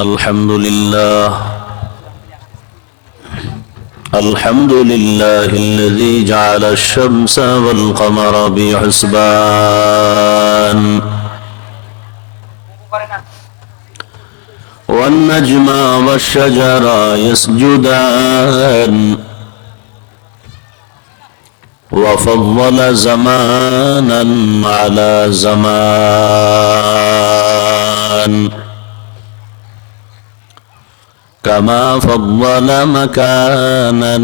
الحمد لله الحمد لله الذي جعل الشمس والقمر بحسبان والنجم والشجر يسجدان وفضل زمانا على زمان كما فضل مكانا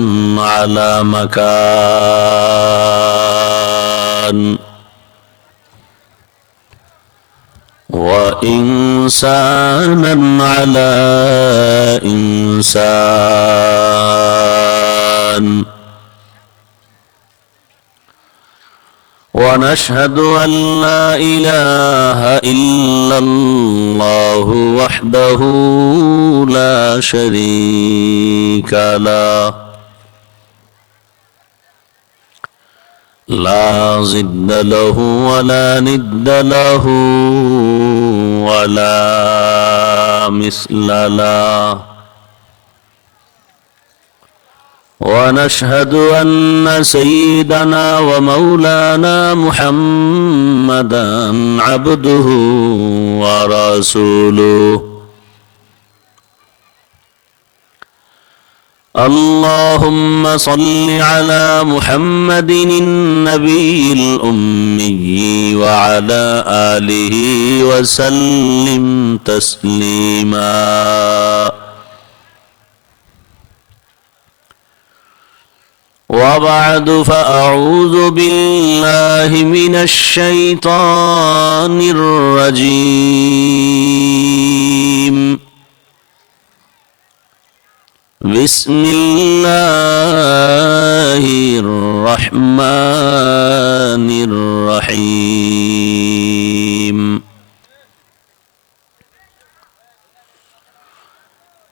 على مكان وإنسانا على إنسان ونشهد أن لا إله إلا الله وحده لا شريك له لا ضد له ولا ند له ولا مثل له ونشهد أن سيدنا ومولانا محمدا عبده ورسوله اللهم صل على محمد النبي الأمي وعلى آله وسلم تسليما وبعد فأعوذ بالله من الشيطان الرجيم بسم الله الرحمن الرحيم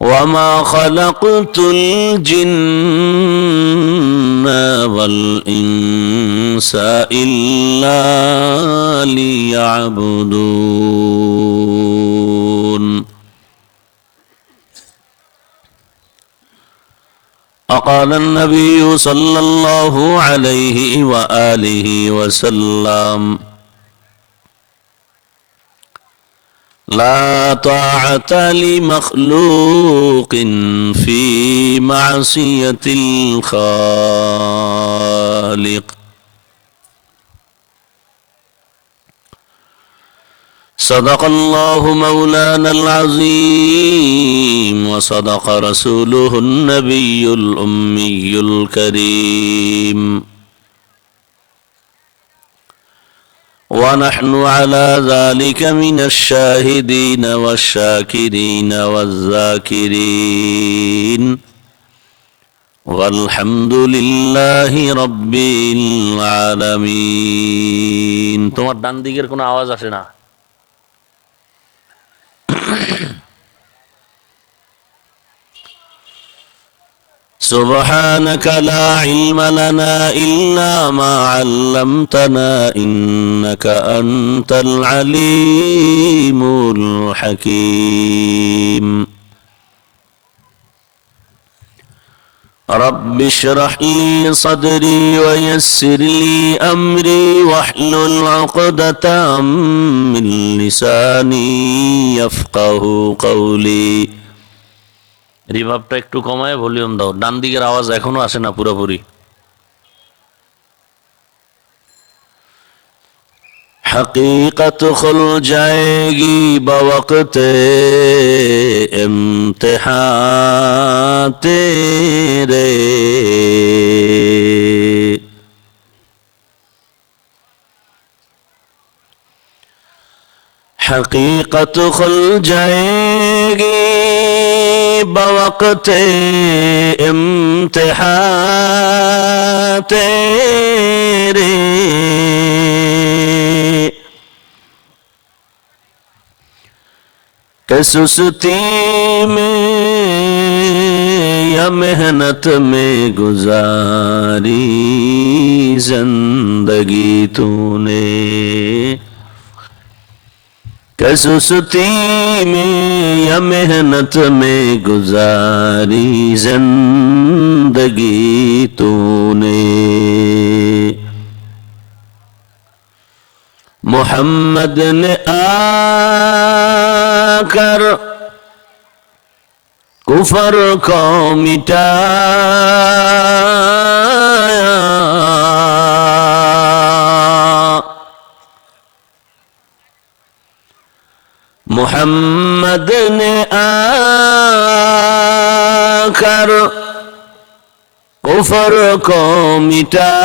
وما خلقت الجن والإنس إلا ليعبدون وقال النبي صلى الله عليه وآله وسلم لا طاعة لمخلوق في معصية الخالق صدق الله مولانا العظيم وصدق رسوله النبي الأمي الكريم ونحن على ذلك من الشاهدين والشاكرين والذاكرين والحمد لله رب العالمين তোমার ডান দিকের কোনো আওয়াজ আসে না سبحانك لا علم لنا إلا ما علمتنا إنك أنت العليم الحكيم رب اشرح لي صدري ويسر لي أمري واحلل عقدة من لساني يفقه قولي রিভার্বটা একটু কমায় ভলিউম দাও ডান দিকের আওয়াজ এখনো আসে না পুরোপুরি हकीकत खुल जाएगी बवक्त इम्तिहान तेरे हकीकत खुल जाएगी बवक्त इम्तिहान तेरे कि सुस्ती में या मेहनत में गुजारी जिंदगी तूने کہ سستی میں یا محنت میں گزاری زندگی تو نے محمد نے آ کر کفر کو مٹایا محمد نے آ کر کفر کو مٹایا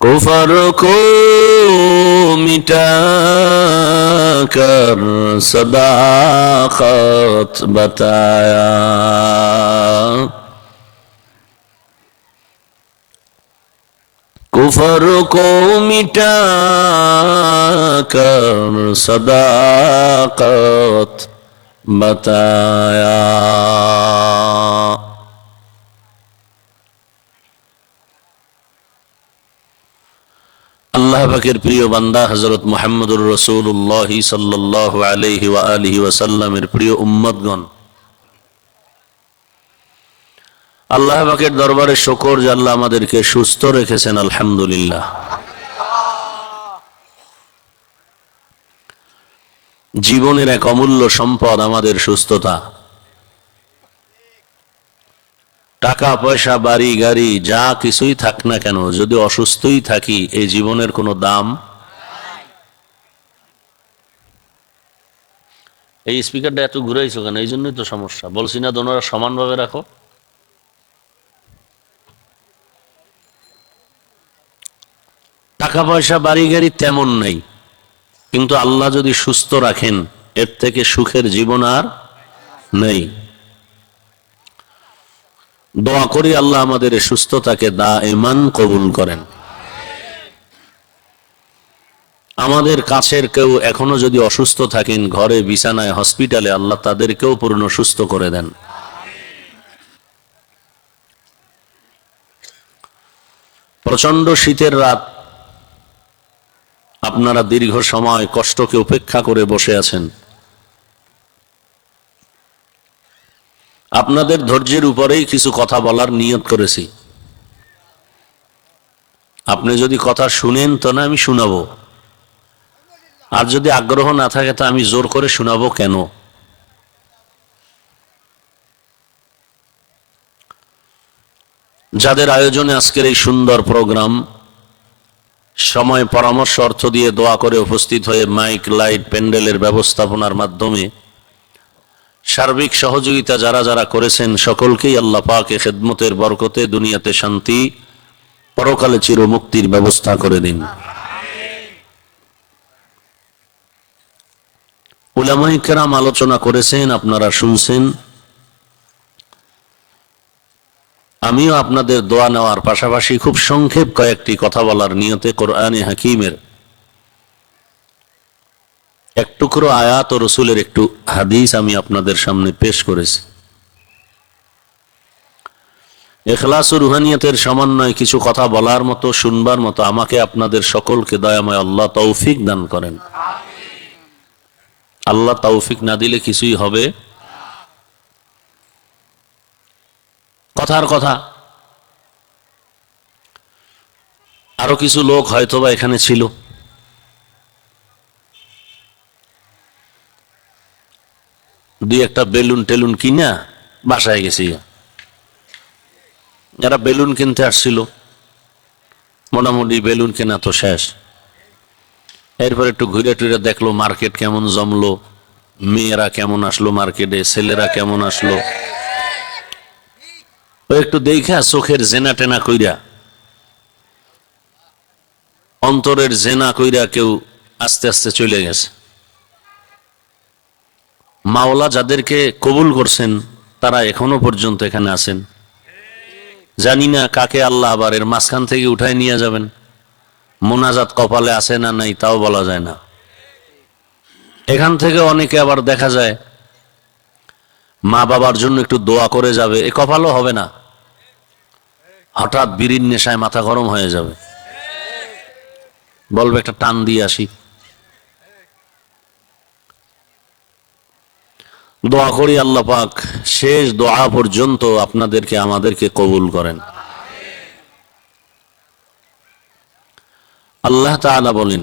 کفر کو مٹا کر صداقت بتایا کفر کو مٹا کر صداقت بتایا আল্লাহ পাকের প্রিয় বান্দা হযরত মুহাম্মদুর রাসূলুল্লাহ সাল্লাল্লাহু আলাইহি ওয়া আলিহি ওয়াসাল্লামের প্রিয় উম্মতগণ, আল্লাহ পাকের দরবারে শুকর যে আল্লাহ আমাদেরকে সুস্থ রেখেছেন, আলহামদুলিল্লাহ। জীবনের এক অমূল্য সম্পদ আমাদের সুস্থতা। টাকা পয়সা বাড়ি গাড়ি যা কিছুই থাক না কেন, যদি অসুস্থই থাকি এই জীবনের কোনো দাম। এই স্পিকারটা এত ঘুরাইছো কেন? এই জন্যই তো সমস্যা। বলছি না দোনোরা সমানভাবে রাখো। টাকা পয়সা বাড়ি গাড়ি তেমন নেই, কিন্তু আল্লাহ যদি সুস্থ রাখেন এর থেকে সুখের জীবন আর নেই। দোয়া করি আল্লাহ আমাদের এই সুস্থতাকে দাইমান কবুল করেন। আমাদের কাছের কেউ এখনো যদি অসুস্থ থাকেন, ঘরে বিছানায় হসপিটালে, আল্লাহ তাদেরকেও পূর্ণ সুস্থ করে দেন। প্রচন্ড শীতের রাত, আপনারা দীর্ঘ সময় কষ্টকে উপেক্ষা করে বসে আছেন। আপনাদের ধৈর্যের উপরেই কিছু কথা বলার নিয়ত করেছি। আপনি যদি কথা শুনেন তো না আমি শোনাবো, আর যদি আগ্রহ না থাকে তো আমি জোর করে শোনাবো কেন? যাদের আয়োজনে আজকের এই সুন্দর প্রোগ্রাম, সময় পরামর্শ অর্থ দিয়ে দোয়া করে উপস্থিত হয়ে মাইক লাইট প্যান্ডেলের ব্যবস্থাপনার মাধ্যমে সার্বিক সহযোগিতা যারা যারা করেছেন, সকলকেই আল্লাহ পাক এ খেদমতের বরকতে দুনিয়াতে শান্তি, পরকালে চিরমুক্তির ব্যবস্থা করে দিন। উলামায়ে কেরাম আলোচনা করেছেন, আপনারা শুনছেন। আমিও আপনাদের দোয়া নেওয়ার পাশাপাশি খুব সংক্ষেপ কয়েকটি কথা বলার নিয়তে কোরআনে হাকিমের এক টুকরো আয়াত ও রসুলের একটু হাদিস আমি আপনাদের সামনে পেশ করেছি। ইখলাস ও রুহানিয়তের সমন্বয়ে কিছু কথা বলার মতো, শুনবার মতো আমাকে আপনাদের সকলকে দয়াময় আল্লাহ তৌফিক দান করেন। আল্লাহ তৌফিক না দিলে কিছুই হবে। কথার কথা, আরো কিছু লোক হয়তোবা এখানে ছিল, দুই একটা বেলুন টেলুন কিনা বাসায় গেছি। যারা বেলুন কিনতে আসছিল, মোটামুটি বেলুন কেনা তো শেষ। এরপর একটু ঘুরে টুরে দেখলো মার্কেট কেমন জমলো, মেয়েরা কেমন আসলো মার্কেটে, ছেলেরা কেমন আসলো। একটু দেখা চোখের জেনা টেনা কইরা, অন্তরের জেনা কইরা কেউ আস্তে আস্তে চলে গেছে। মাওলা যাদেরকে কবুল করছেন তারা এখনো পর্যন্ত এখানে আছেন। জানি না কাকে আল্লাহ আবার এর মাঝখান থেকে উঠায় নিয়ে যাবেন। মোনাজাত কপালে আছে না নাই তাও বলা যায় না। এখান থেকে অনেকে আবার দেখা যায় মা বাবার জন্য একটু দোয়া করে যাবে, এ কপালও হবে না। হঠাৎ বিড়ির নেশায় মাথা গরম হয়ে যাবে, বলবে একটা টান দিয়ে আসি। দোয়া করি আল্লাহ পাক শেষ দোয়া পর্যন্ত আপনাদেরকে আমাদেরকে কবুল করেন। আল্লাহ তাআলা বলেন,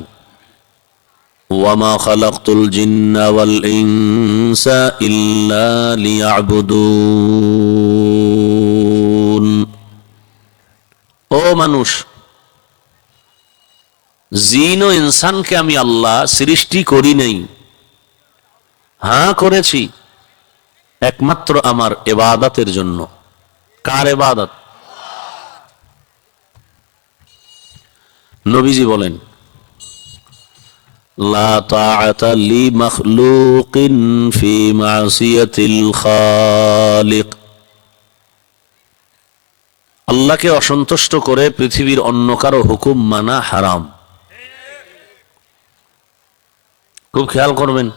ওয়ামা খালাকতুল জিন্না ওয়াল ইনসা ইল্লা লিয়াবুদুন। ও মানুষ, জিন ও ইনসানকে আমি আল্লাহ সৃষ্টি করি নাই, হ্যাঁ করেছি একমাত্র আমার ইবাদতের জন্য। কার ইবাদত? নবীজি বলেন, লা তাআতা লি মাখলুকিন ফি মাসিয়াতিল খালিক। আল্লাহকে অসন্তুষ্ট করে পৃথিবীর অন্য কারো হুকুম মানা হারাম। খুব খেয়াল করবেন,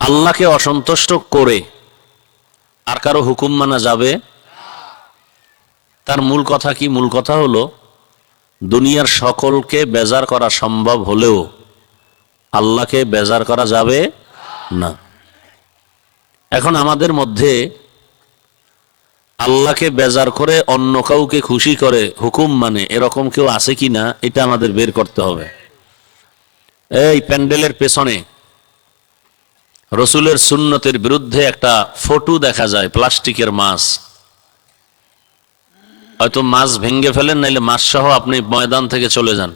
আল্লাহকে অসন্তুষ্ট করে আর কারো হুকুম মানা যাবে? তার মূল কথা কি? মূল কথা হলো, দুনিয়ার সকলকে বেজার করা সম্ভব হলেও আল্লাহকে বেজার করা যাবে না। এখন আমাদের মধ্যে আল্লাহকে বেজার করে অন্য কাউকে খুশি করে হুকুম মানে এরকম কেউ আছে কি না, এটা আমাদের বের করতে হবে। এই প্যান্ডেলের পেছনে রসুলের সুন্নতের বিরুদ্ধে একটা ফটো দেখা যায়, প্লাস্টিকের মাছ। হয়তো মাছ ভেঙে ফেলেন, নাইলে মাছ সহ আপনি ময়দান থেকে চলে যান।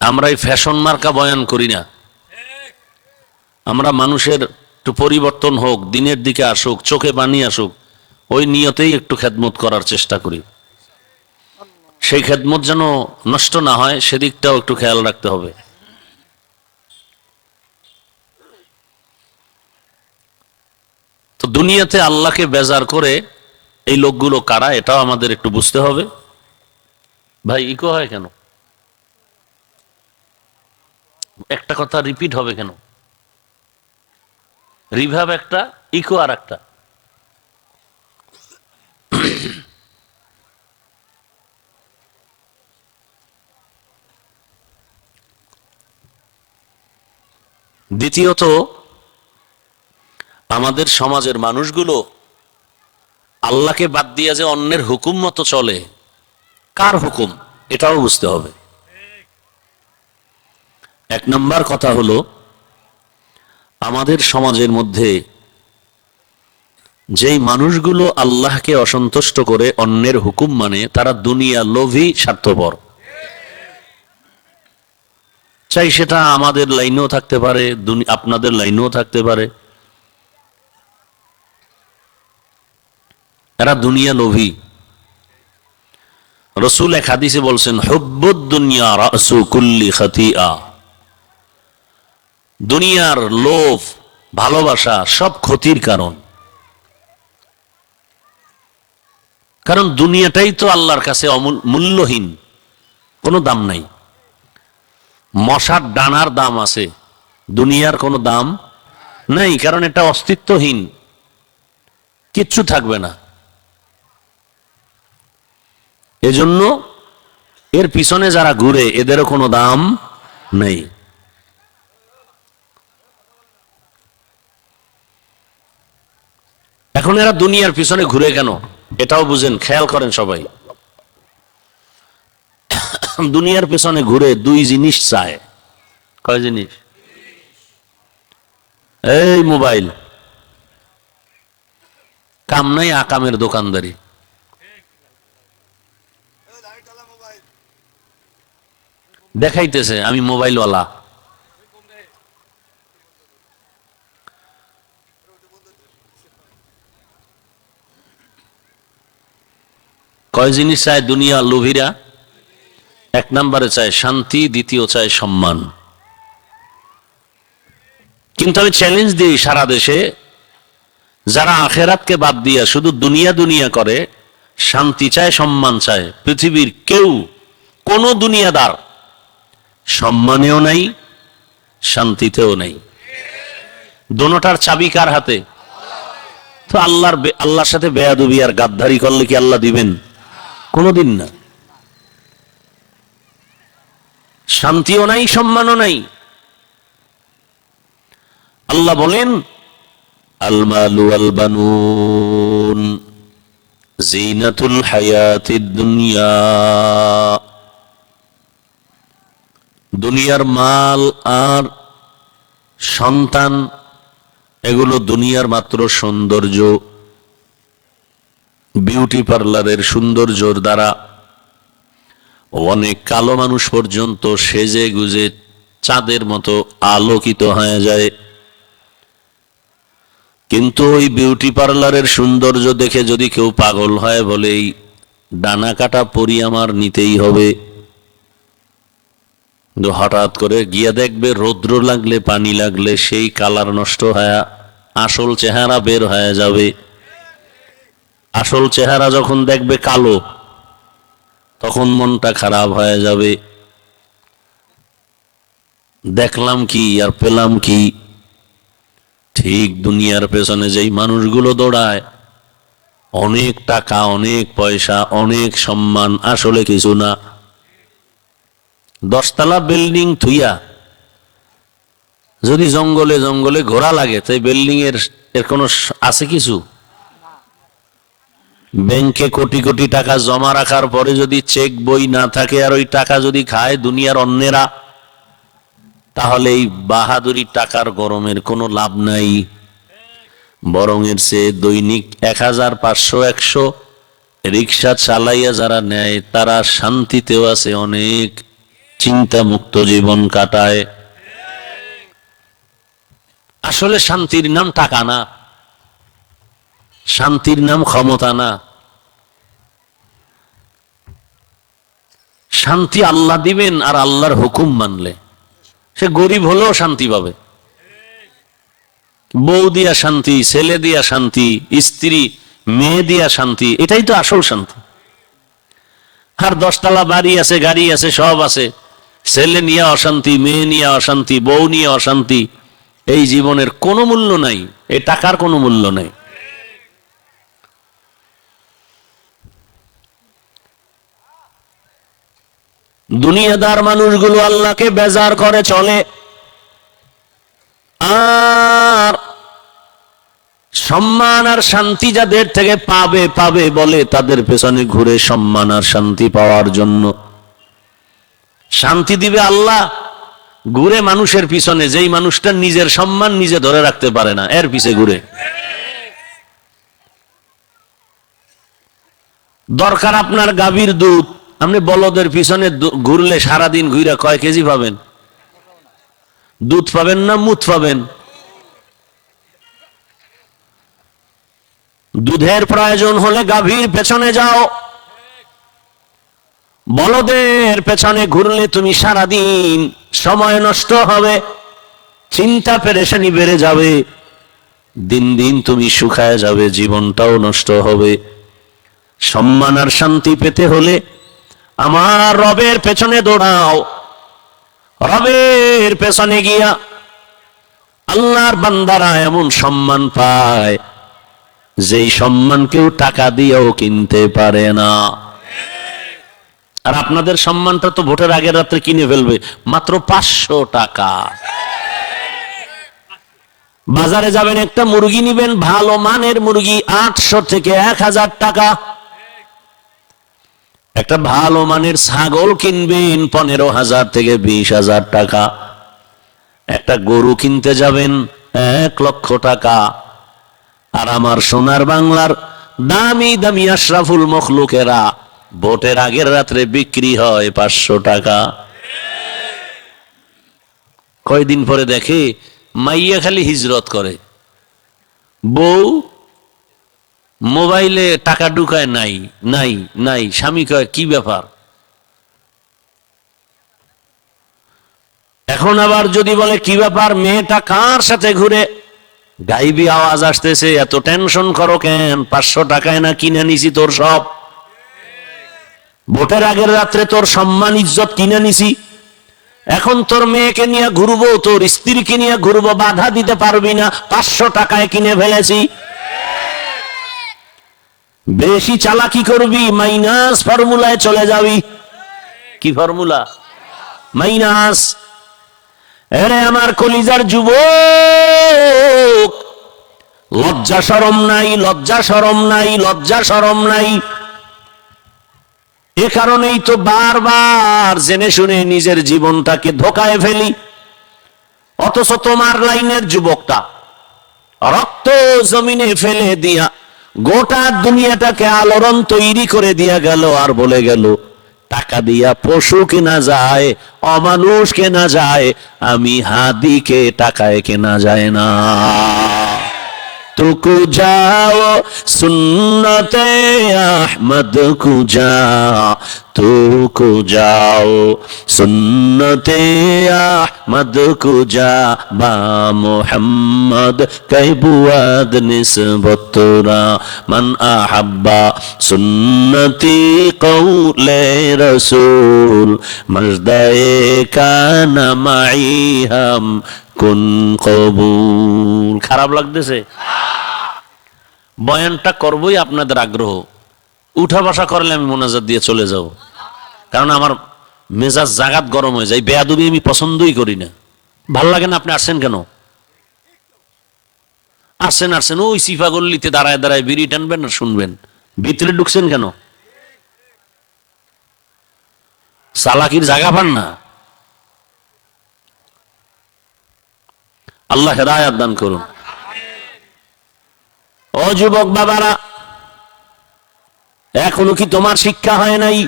আমরা এই ফ্যাশন মার্কা বয়ান করি না, আমরা মানুষের একটু পরিবর্তন হোক, দিনের দিকে আসুক, চোখে পানি আসুক, ওই নিয়তেই একটু খেদমত করার চেষ্টা করি। সেই খেদমত যেন নষ্ট না হয়, সেদিকটাও একটু খেয়াল রাখতে হবে। তো দুনিয়াতে আল্লাহকে বেজার করে এই লোকগুলো কারা, এটাও আমাদের একটু বুঝতে হবে। ভাই ইকো হয় কেন? একটা কথা রিপিট হবে কেন? রিভাব একটা, ইকো আর একটা। দ্বিতীয়ত, আমাদের সমাজের মানুষগুলো আল্লাহকে বাদ দিয়ে যে অন্যের হুকুম মতো চলে, কার হুকুম এটাও বুঝতে হবে। এক নম্বর কথা হলো, আমাদের সমাজের মধ্যে যেই মানুষগুলো আল্লাহকে অসন্তুষ্ট করে অন্যের হুকুম মানে, তারা দুনিয়া লোভী, স্বার্থপর। চাই সেটা আমাদের লাইনেও থাকতে পারে, আপনাদের লাইনেও থাকতে পারে। এরা দুনিয়া লোভী। রসুল এক হাদিসে বলছেন, হুব্বুদ দুনিয়া রাসু কুল্লি খাতিআ। দুনিয়ার লোভ, ভালোবাসা সব ক্ষতির কারণ। কারণ দুনিয়াটাই তো আল্লাহর কাছে মূল্যহীন, কোনো দাম নাই। মশার ডানার দাম আছে, দুনিয়ার কোনো দাম নাই, কারণ এটা অস্তিত্বহীন, কিচ্ছু থাকবে না। এজন্য এর পিছনে যারা ঘুরে, এদেরও কোনো দাম নেই। এখন এরা দুনিয়ার পিছনে ঘুরে কেন, এটাও বুঝেন, খেয়াল করেন সবাই। দুনিয়ার পিছনে ঘুরে দুই জিনিস চায়। কয় জিনিস? এই মোবাইল, কাম নাই আকামের দোকানদারি। দেখাইতেছে আমি মোবাইলওয়ালা। কয় জিনিস চায় দুনিয়া লোভীরা? এক নম্বরে চায় শান্তি, দ্বিতীয় চায় সম্মান। কিন্তু আমি চ্যালেঞ্জ দিই সারা দেশে, যারা আখেরাতকে বাদ দিয়া শুধু দুনিয়া দুনিয়া করে, শান্তি চায়, সম্মান চায়, পৃথিবীর কেউ, কোন দুনিয়াদার সম্মানেও নাই, শান্তিতেও নাই। দোনোটার চাবি কার হাতে? তো আল্লাহর সাথে বেয়াদবি আর গাদ্দারি করলে কি আল্লাহ দিবেন? কোনোদিন না। শান্তিও নাই, সম্মানও নাই। আল্লাহ বলেন, আল মালু ওয়াল বানুন জিনাতুল হায়াতিদ দুনিয়া। দুনিয়ার মাল আর সন্তান এগুলো দুনিয়ার মাত্র সৌন্দর্য। বিউটি পার্লারের সৌন্দর্যর দ্বারা অনেক কালো মানুষ পর্যন্ত সেজে গুজে চাঁদের মতো আলোকিত হয়ে যায়। কিন্তু ওই বিউটি পার্লারের সৌন্দর্য দেখে যদি কেউ পাগল হয়, বলে এই ডানা কাটা পরি আমার নিতেই হবে, হঠাৎ করে গিয়া দেখবে রৌদ্র লাগলে, পানি লাগলে সেই কালার নষ্ট হয়ে আসল চেহারা বের হয়ে যাবে। আসল চেহারা যখন দেখবে কালো, তখন মনটা খারাপ হয়ে যাবে। দেখলাম কি আর পেলাম কি? ঠিক দুনিয়ার পেছনে যেই মানুষগুলো দৌড়ায়, অনেক টাকা, অনেক পয়সা, অনেক সম্মান, আসলে কিছু না। 10 তলা বিল্ডিং থুইয়া যদি জঙ্গলে জঙ্গলে ঘোরা লাগে, তাই বিল্ডিং এর কোনো আছে কিছু? ব্যাংকে কোটি কোটি টাকা জমা রাখার পরে যদি চেক বই না থাকে আর ওই টাকা যদি খায় দুনিয়ার অন্যেরা, তাহলে এই বাহাদুরি টাকার গরমের কোনো লাভ নাই। বরং এর চেয়ে দৈনিক 1000, 500, 100 রিক্সা চালাইয়া যারা নেয়, তারা শান্তিতেও আছে, অনেক চিন্তা মুক্ত জীবন কাটায়। আসলে শান্তির নাম টাকা না, শান্তির নাম ক্ষমতা না। শান্তি আল্লাহ দিবেন, আর আল্লাহর হুকুম মানলে। সে গরিব হলেও শান্তি পাবে। বউ দিয়া শান্তি, ছেলে দিয়া শান্তি, স্ত্রী মেয়ে দিয়া শান্তি, এটাই তো আসল শান্তি। আর 10 তলা বাড়ি আছে, গাড়ি আছে, সব আছে, ছেলে নিয়ে অশান্তি, মেয়ে নিয়ে অশান্তি, বউ নিয়ে অশান্তি, এই জীবনের কোনো মূল্য নাই, এই টাকার কোনো মূল্য নাই। দুনিয়াদার মানুষগুলো আল্লাহকে বেজার করে চলে, আর সম্মান আর শান্তি যাদের থেকে পাবে পাবে বলে তাদের পেছনে ঘুরে সম্মান আর শান্তি পাওয়ার জন্য। শান্তি দিবে আল্লাহ, ঘুরে মানুষের পিছনে, যেই মানুষটা নিজের সম্মান নিজে ধরে রাখতে পারে না, এর পিছে ঘুরে। দরকার আপনার গাভীর দুধ, আপনি বলদের পিছনে ঘুরলে সারাদিন ঘুরে কয় কেজি পাবেন? দুধ পাবেন না মুত পাবেন? দুধের প্রয়োজন হলে গাভীর পেছনে যাও, বলদের পেছনে ঘুরলে তুমি সারাদিন সময় নষ্ট হবে, চিন্তা পেরেশানি বেড়ে যাবে, দিন দিন তুমি শুকায় যাবে, জীবনটাও নষ্ট হবে। সম্মান আর শান্তি পেতে হলে আমার রবের পেছনে দৌড়াও। রবের পেছনে গিয়া আল্লাহর বান্দারা এমন সম্মান পায় যেই সম্মান কেউ টাকা দিয়েও কিনতে পারে না। আর আপনাদের সম্মানটা তো ভোটের আগের রাত্রে কিনে ফেলবে মাত্র 500 টাকা। বাজারে যাবেন, একটা মুরগি নিবেন, ভালো মানের মুরগি 800 থেকে 1000 টাকা। একটা ভালো মানের ছাগল কিনবেন 15,000 থেকে 20,000 টাকা। একটা গরু কিনতে যাবেন 1 লক্ষ টাকা। আর আমার সোনার বাংলার দামি দামি আশরাফুল মখলুকেরা ভোটের আগের রাত্রে বিক্রি হয় 500 টাকা। কয়দিন পরে দেখে মাইয়া খালি হিজরত করে, বউ মোবাইলে টাকা ঢুকায় নাই নাই নাই। স্বামী কয় কি ব্যাপার? এখন আবার যদি বলে কি ব্যাপার, মেয়েটা কার সাথে ঘুরে, গাইবি আওয়াজ আসতেছে, এত টেনশন করো কেন? 500 টাকায় না কিনে নিছি তোর সব। ভোটের আগের রাত্রে তোর সম্মান ইজ্জত কিনে নিছি, এখন তোর মেয়েকে নিয়ে ঘুরবো, তোর স্ত্রীকে নিয়ে ঘুরবো, বাধা দিতে পারবি না, 500 টাকায় কিনে ফেলেছি। বেশি চালাকি করবি, মাইনাস ফর্মুলায় চলে যাবি। কি ফর্মুলা? মাইনাস। আরে আমার কলিজার যুবক, লজ্জা শরম নাই, লজ্জা শরম নাই, লজ্জা শরম নাই। এ কারণেই তো বারবার জেনে শুনে নিজের জীবনটাকে ধোকায় ফেলি। অথচ তোমার লাইনের যুবকটা রক্ত জমিনে ফেলে দিয়া গোটা দুনিয়াটাকে আলোড়ন তৈরি করে দিয়া গেল, আর বলে গেল টাকা দিয়া পশু কেনা যায়, অমানুষ কেনা যায়, আমি হাদিকে টাকায় কেনা যায় না। तो को जाओ सुन्नते अहमद को जा, तो को जाओ सुन्नते अहमद को जा, बा मोहम्मद कैबुआद निस्बतरा, मन अहब्बा सुन्नती कौले रसूल, मजदाए काना माई हम কোন কবুল। খারাপ লাগতেছে? বয়ানটা করবই আপনাদের আগ্রহ, উঠা বসা করলে আমি মোনাজাত দিয়ে চলে যাব, কারণ আমার মেজাজ জাগাত গরম হয়ে যায়। বেয়াদবি আমি পছন্দই করি না, ভাল লাগে না। আপনি আসছেন কেন? আসছেন ওই সিফা গল্লিতে দাঁড়ায় দাঁড়ায় বিড়ি টানবেন আর শুনবেন, ভিতরে ঢুকছেন কেন? চালাকির জায়গা পান না। আল্লাহ হেদায়াত দান করুন। ও যুবক বাবারা, এখনো কি তোমার শিক্ষা হয় নাই?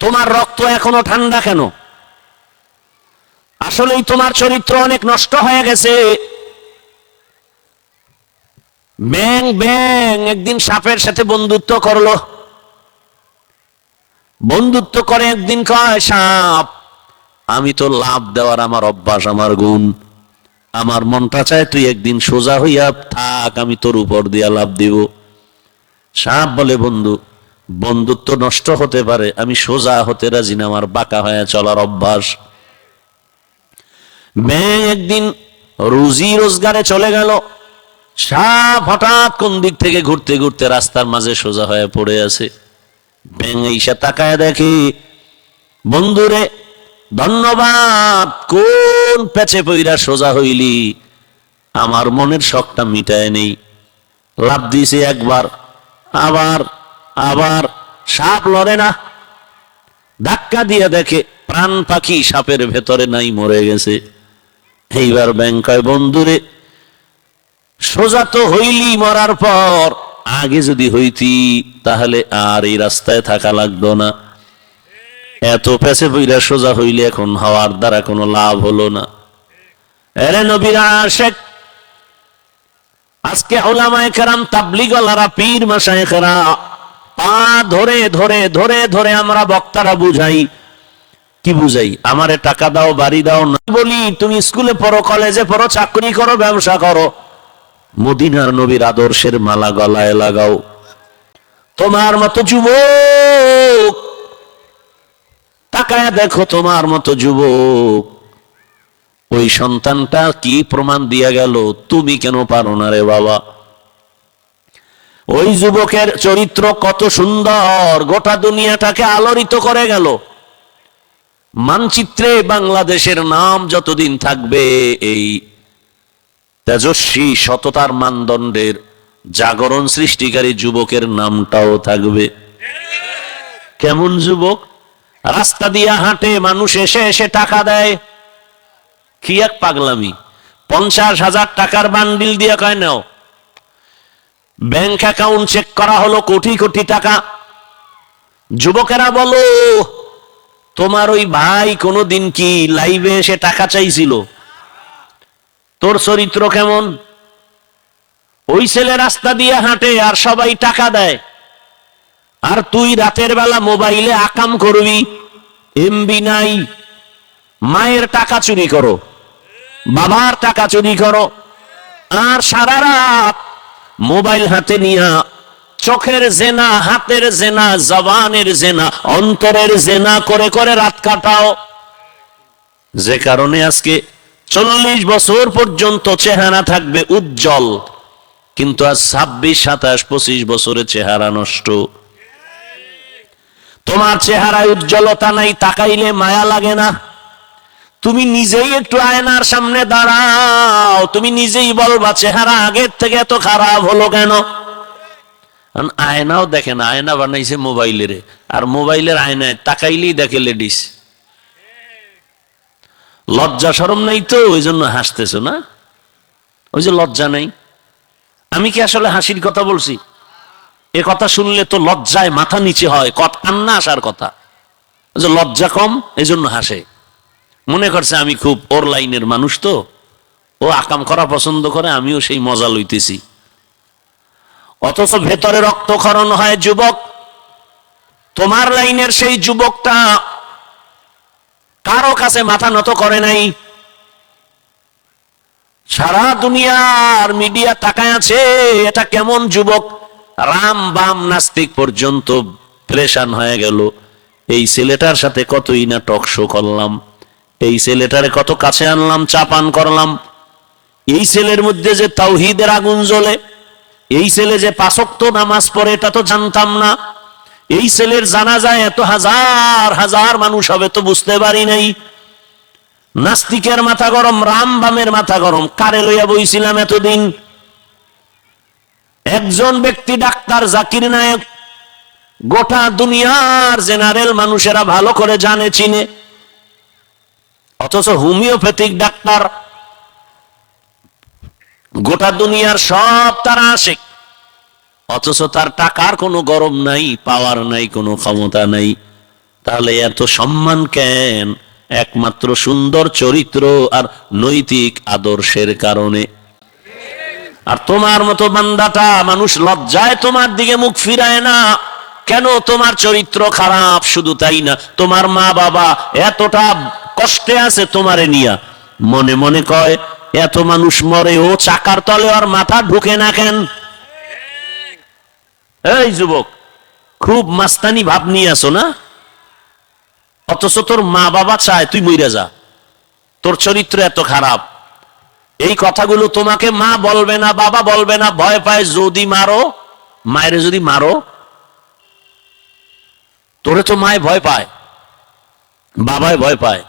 তোমার রক্ত এখনো ঠান্ডা কেন? আসলেই তোমার চরিত্র অনেক নষ্ট হয়ে গেছে। ব্যাং ব্যাং একদিন সাপের সাথে বন্ধুত্ব করলো, বন্ধুত্ব করে একদিন কয় সাপ, আমি তো লাভ দেওয়ার আমার অভ্যাস, আমার গুণ, আমার মনটা চায় তুই একদিন সোজা হইয়া থাক, আমি তোর উপর দিয়া লাভ দিব। সাপ বলে বন্ধু, বন্ধুত্ব নষ্ট হতে পারে, আমি সোজা হতে রাজি না, আমার বাঁকা হয়ে চলার অভ্যাস। ব্যাং একদিন রুজি রোজগারে চলে গেল, সাপ হঠাৎ কোন দিক থেকে ঘুরতে ঘুরতে রাস্তার মাঝে সোজা হয়ে পড়ে আছে। ব্যাং ঈশা তাকায় দেখে, বন্ধুরে ধন্যবাদ, কোন পেছে পইরা সোজা হইলি, আমার মনের শখটা মিটায় নেই। লাভ দিছে একবার, আবার আবার, সাপ লড়ে না, ধাক্কা দিয়ে দেখে প্রাণ পাখি সাপের ভেতরে নাই, মরে গেছে। এইবার ব্যাং কয় বন্ধুরে, সোজা তো হইলি মরার পর, আগে যদি হইতি তাহলে আর এই রাস্তায় থাকা লাগতো না। এত পেছে বইরা সোজা হইলে এখন হওয়ার দ্বারা কোনো লাভ হলো না। এরে নবীর আশিক, আজকে উলামায়ে কেরাম, তাবলীগওয়ালারা, পীর মাশায়েখরা পা ধরে ধরে ধরে ধরে আমরা বক্তারা বুঝাই। কি বুঝাই? আমারে টাকা দাও, বাড়ি দাও না বলি, তুমি স্কুলে পড়ো, কলেজে পড়ো, চাকরি করো, ব্যবসা করো, মদিনার নবীর আদর্শের মালা গলায় লাগাও। তোমার মতো যুবক তাকায় দেখো, তোমার মতো যুবক ওই সন্তানটা কি প্রমাণ দিয়া গেল, তুমি কেন পারো না রে বাবা? ওই যুবকের চরিত্র কত সুন্দর, গোটা দুনিয়াটাকে আলোড়িত করে গেল। মানচিত্রে বাংলাদেশের নাম যতদিন থাকবে, এই তেজস্বী সততার মানদণ্ডের জাগরণ সৃষ্টিকারী যুবকের নামটাও থাকবে। কেমন যুবক? রাস্তা দিয়া হাঁটে, মানুষ এসে এসে টাকা দেয়। কি এক পাগলামি! 50,000 টাকার বান্ডিল দিয়ে কয় নাও। ব্যাংক অ্যাকাউন্ট চেক করা হলো, কোটি কোটি টাকা। যুবকেরা বলো, তোমার ওই ভাই কোনোদিন কি লাইভে এসে টাকা চাইছিল? তোর চরিত্র কেমন? ওই ছেলে রাস্তা দিয়ে হাঁটে আর সবাই টাকা দেয়, আর তুই রাতের বেলা মোবাইলে আকাম করবি, এমবি নাই, মায়ের টাকা চুরি করো, বাবার টাকা চুরি করো, আর সারা রাত মোবাইল হাতে নিয়া চোখের জেনা, হাতের জেনা, জবানের জেনা, অন্তরের জেনা করে করে রাত কাটাও। যে কারণে আজকে 40 বছর পর্যন্ত চেহারা থাকবে উজ্জ্বল, কিন্তু আজ 26, 27, 25 বছরে চেহারা নষ্ট। তোমার চেহারায় উজ্জ্বলতা নাই, তাকাইলে মায়া লাগে না। তুমি নিজেই একটু আয়নার সামনে দাঁড়াও, তুমি নিজেই বলবা চেহারা আগের থেকে এত খারাপ হলো কেন। আয়নাও দেখে না, আয়না বানাইছে মোবাইলের, আর মোবাইলের আয়নায় তাকাইলেই দেখে লেডিস। লজ্জা শরম নাই তো, ওই জন্য হাসতেছো না? ওই যে লজ্জা নাই। আমি কি আসলে হাসির কথা বলছি? এ কথা শুনলে তো লজ্জায় মাথা নিচে হয়, কান্না আসার কথা। যে লজ্জা কম, এই জন্য হাসে। মনে করছে আমি খুব ওর লাইনের মানুষ, তো ও আকাম করা পছন্দ করে, আমিও সেই মজা লইতেছি। অথচ ভেতরে রক্তক্ষরণ হয় যুবক। তোমার লাইনের সেই যুবকটা কারো কাছে মাথা নত করে নাই। সারা দুনিয়ার মিডিয়া তাকায় আছে, এটা কেমন যুবক। রাম বাম নাস্তিক পর্যন্ত প্রেশান হয়ে গেল। এই ছেলেটার সাথে কতই না টক শো করলাম, এই ছেলেটারে কত কাছে আনলাম, চা পান করলাম। এই ছেলের মধ্যে যে তাওহীদের আগুন জ্বলে, এই ছেলে যে 5 ওয়াক্ত নামাজ পড়ে, এটা তো জানতাম না। এই ছেলের জানাজায় এত হাজার হাজার মানুষ হবে তো বুঝতে পারি নাই। নাস্তিকের মাথা গরম, রাম বামের মাথা গরম, কারে লইয়া বইছিলাম এতদিন? একজন ব্যক্তি ডাক্তার জাকির নায়েক, গোটা দুনিয়ার জেনারেল মানুষেরা ভালো করে জানে চিনে, অথচ হোমিওপ্যাথিক ডাক্তার, গোটা দুনিয়ার সব তারা আসে, অথচ তার টাকার কোনো গরম নাই, পাওয়ার নাই, কোনো ক্ষমতা নাই। তাহলে এত সম্মান কেন? একমাত্র সুন্দর চরিত্র আর নৈতিক আদর্শের কারণে। আর তোমার মতো বান্দাটা, মানুষ লজ্জায় তোমার দিকে মুখ ফিরায় না কেন? তোমার চরিত্র খারাপ। শুধু তাই না, তোমার মা বাবা এতটা কষ্টে আছে তোমারে নিয়া, মনে মনে কয় এত মানুষ মরে, ও চাকার তলে আর মাথা ঢুকে না কেন? এই যুবক, খুব মাস্তানি ভাব নিয়ে আসো না? অথচ তোর মা বাবা চায় তুই মইরা যা, তোর চরিত্র এত খারাপ। এই কথাগুলো তোমাকে মা বলবে না, বাবা বলবে না, ভয় পায় যদি মারো, মায়ের যদি মারো। তোরে তো মায় ভয় পায়, বাবায় ভয় পায়,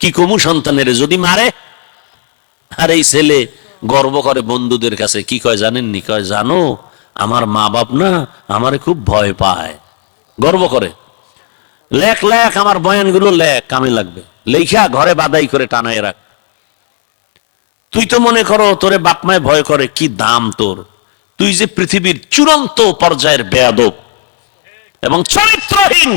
কি কমু সন্তানের যদি মারে। আর এই ছেলে গর্ব করে বন্ধুদের কাছে, কি কয় জানেননি? কয় জানো, আমার মা বাপ না আমারে খুব ভয় পায়। গর্ব করে। লেখ লেখ, আমার বয়ানগুলো লেখ, কামে লাগবে। লেখা ঘরে বাদাই করে টানায় রাখ। তুই তো মনে করো তোরে বাপ মায় ভয় করে, কি দাম তোর? তুই যে পৃথিবীর চূড়ান্ত পর্যায়ের বেয়াদব এবং চরিত্রহীন।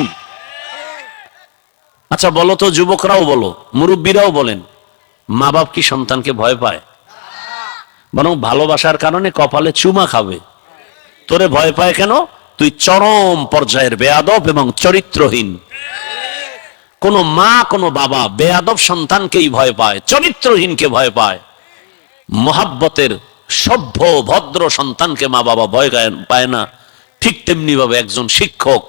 আচ্ছা বলো তো, যুবকরাও বলো, মুরব্বীরাও বলেন, মা বাপ কি সন্তানকে ভয় পায়? বরং ভালোবাসার কারণে কপালে চুমা খাবে। তোরে ভয় পায় কেন? তুই চরম পর্যায়ের বেয়াদব এবং চরিত্রহীন। কোন মা কোন বাবা বেয়াদব সন্তানকেই ভয় পায়, চরিত্রহীনকে ভয় পায়। মোহাব্বতের সভ্য ভদ্র সন্তানকে মা বাবা ভয় পায় না। ঠিক তেমনি ভাবে একজন শিক্ষক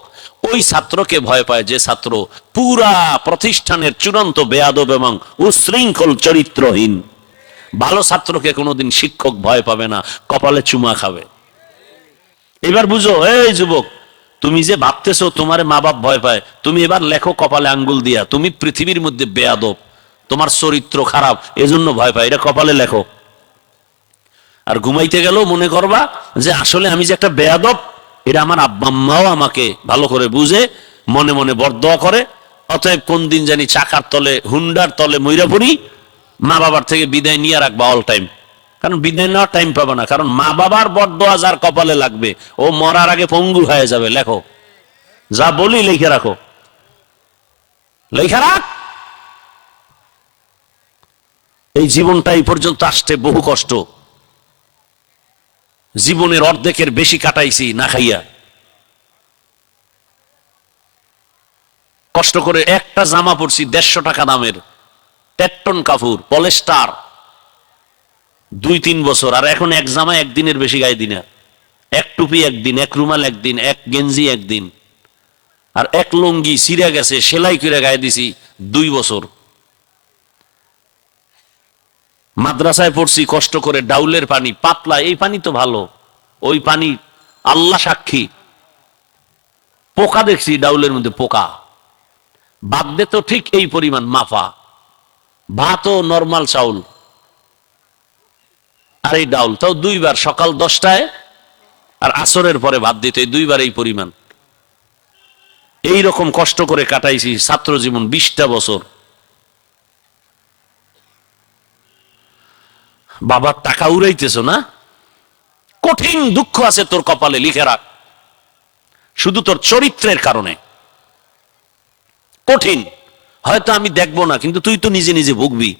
ওই ছাত্রকে ভয় পায় যে ছাত্র পুরা প্রতিষ্ঠানের চূড়ান্ত বেয়াদব এবং উশৃঙ্খল চরিত্রহীন। ভালো ছাত্রকে কোনোদিন শিক্ষক ভয় পাবে না, কপালে চুমা খাবে। এবার বুঝো, এই যুবক, তুমি যে ভাবতেছো তোমার মা বাপ ভয় পায়, তুমি এবার লেখো কপালে আঙ্গুল দিয়া, তুমি পৃথিবীর মধ্যে বেয়াদব, তোমার চরিত্র খারাপ, এজন্য ভয় পায়। এটা কপালে লেখো। আর ঘুমাইতে গেলেও মনে করবা যে আসলে আমি যে একটা বেয়াদব, এটা আমার আব্বা আম্মাও আমাকে ভালো করে বুঝে, মনে মনে বরদোয়া করে। অতএব কোন দিন জানি চাকার তলে, হুন্ডার তলে মইরা পড়ি, মা বাবার থেকে বিদায় নিয়ে রাখবা অল টাইম। কারণ বিদায় নেওয়ার টাইম পাবে না, কারণ মা বাবার বরদোয়া যার কপালে লাগবে ও মরার আগে পঙ্গু হয়ে যাবে। লেখো, যা বলি লিখে রাখো, লিখে রাখ। এই জীবনটা এই পর্যন্ত আসতে বহু কষ্ট, জীবনের অর্ধেকের বেশি কাটাইছি না খাইয়া। কষ্ট করে একটা জামা পরছি 150 টাকা দামের, টেট্টন কাপড়, পলেস্টার, 2-3 বছর। আর এখন এক জামা একদিনের বেশি গায়ে দিনা, এক টুপি একদিন, এক রুমাল একদিন, এক গেঞ্জি একদিন, আর এক লুঙ্গি ছিঁড়ে গেছে, সেলাই করে গায়ে দিছি 2 বছর। মাদ্রাসায় পড়ছি কষ্ট করে, ডাউলের পানি পাতলা, এই পানি তো ভালো, ওই পানি আল্লাহ সাক্ষী পোকা দেখছি ডাউলের মধ্যে, পোকা। বাদ দে তো ঠিক এই পরিমাণ মাফা, ভাতও নরমাল চাউল, আর এই ডাউল তাও দুইবার, সকাল 10টায় আর আসরের পরে ভাত দিতে, দুইবার এই পরিমাণ। এই রকম কষ্ট করে কাটাইছি ছাত্র জীবন 20টা বছর। বাবার টাকা উড়াইতেছ না, কঠিন দুঃখ আছে তোর কপালে, লিখে রাখ, শুধু তোর চরিত্রের কারণে কঠিন। হয়তো আমি দেখবো না, কিন্তু তুই তো নিজে নিজে ভুগবি।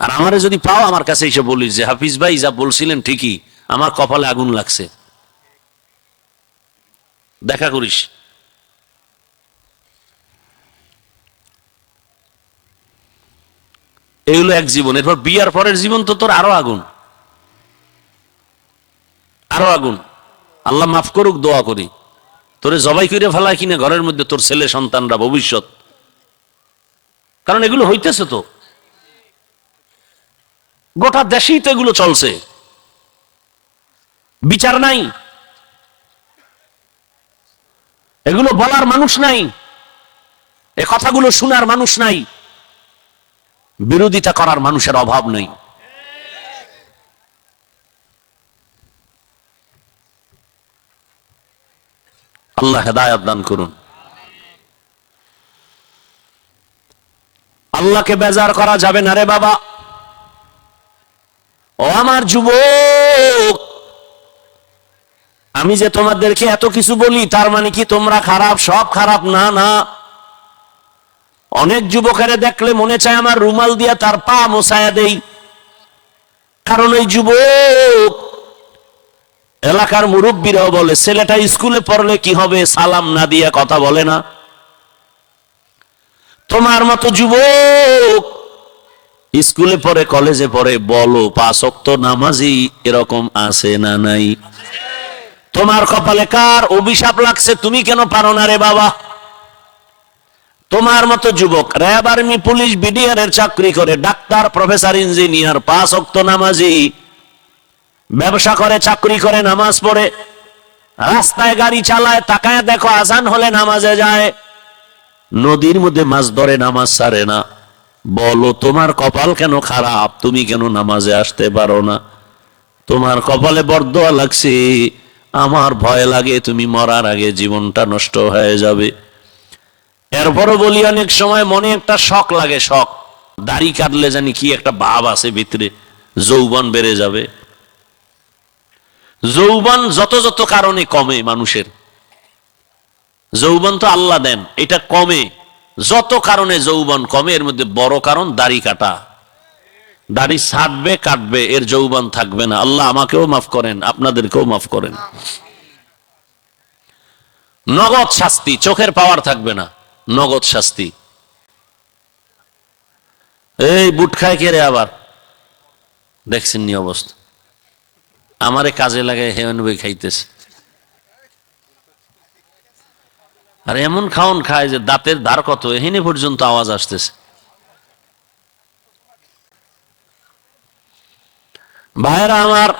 আর আমারে যদি পাও, আমার কাছে এসে বলিস যে হাফিজ ভাই যা বলছিলেন ঠিকই, আমার কপালে আগুন লাগছে, দেখা করিস। এই হলো এক জীবন। এরপর বিয়ার পরের জীবন তো তোর আরো আগুন, আরো আগুন। আল্লাহ মাফ করুক, দোয়া করি। তোরে জবাই করে ফেলায় কিনা ঘরের মধ্যে তোর ছেলে সন্তানরা, ভবিষ্যৎ। কারণ এগুলো হইতেছে তো, গোটা দেশেই তো এগুলো চলছে, বিচার নাই, এগুলো বলার মানুষ নাই, এ কথাগুলো শোনার মানুষ নাই, বিরোধিতা করার মানুষের অভাব নেই। আল্লাহ হেদায়েত দান করুন। আল্লাহকে বেজার করা যাবে না রে বাবা। ও আমার যুবক, আমি যে তোমাদেরকে এত কিছু বলি তার মানে কি তোমরা খারাপ, সব খারাপ না, না। অনেক যুবকের দেখলে মনে চায় আমার রুমাল দিয়া তার পা মোছায়া দেই। কারণ ওই যুবক, এলাকার মুরব্বীরাও বলে ছেলেটা স্কুলে পড়লে কি হবে, সালাম না দিয়া কথা বলে না। তোমার মতো যুবক স্কুলে পড়ে, কলেজে পড়ে, বলো 5 ওয়াক্ত নামাজি এরকম আছে না নাই? তোমার কপালে কার অভিশাপ লাগছে, তুমি কেন পারো না রে বাবা? তোমার মতো যুবক র্যাব, আর্মি, পুলিশ, বিডিআর এর চাকরি করে, ডাক্তার, প্রফেসর, ইঞ্জিনিয়ার, 5 ওয়াক্ত নামাজি, ব্যবসা করে, চাকরি করে, নামাজ পড়ে, রাস্তায় গাড়ি চালায়, তাকায় দেখো আজান হলে নামাজে যায়, নদীর মধ্যে মাছ ধরে, নামাজ ছাড়ে না। বলো তোমার কপাল কেন খারাপ, তুমি কেন নামাজে আসতে পারো না? তোমার কপালে বরদোয়া লাগছে। আমার ভয় লাগে তুমি মরার আগে জীবনটা নষ্ট হয়ে যাবে। এরপরও বলি, অনেক সময় মনে একটা শখ লাগে, শখ, দাড়ি কাটলে জানি কি একটা ভাব আছে ভিতরে, যৌবন বেড়ে যাবে। যৌবন যত যত কারণে কমে মানুষের, যৌবন তো আল্লাহ দেন, এটা কমে যত কারণে যৌবন কমে, এর মধ্যে বড় কারণ দাড়ি কাটা। দাড়ি ছাড়বে, কাটবে, এর যৌবন থাকবে না। আল্লাহ আমাকেও মাফ করেন, আপনাদেরকেও মাফ করেন। নগদ শাস্তি, চোখের পাওয়ার থাকবে না, নগদ শাস্তি। এই বুট খায় কে রে আবার, দেখছেন নি অবস্থা? আমারে কাজে লাগে হেন বই খাইতেছে, আর এমন খাওন খায় যে দাঁতের ধার কত এখানে পর্যন্ত আওয়াজ আসতেছে। ভাইরা আমার,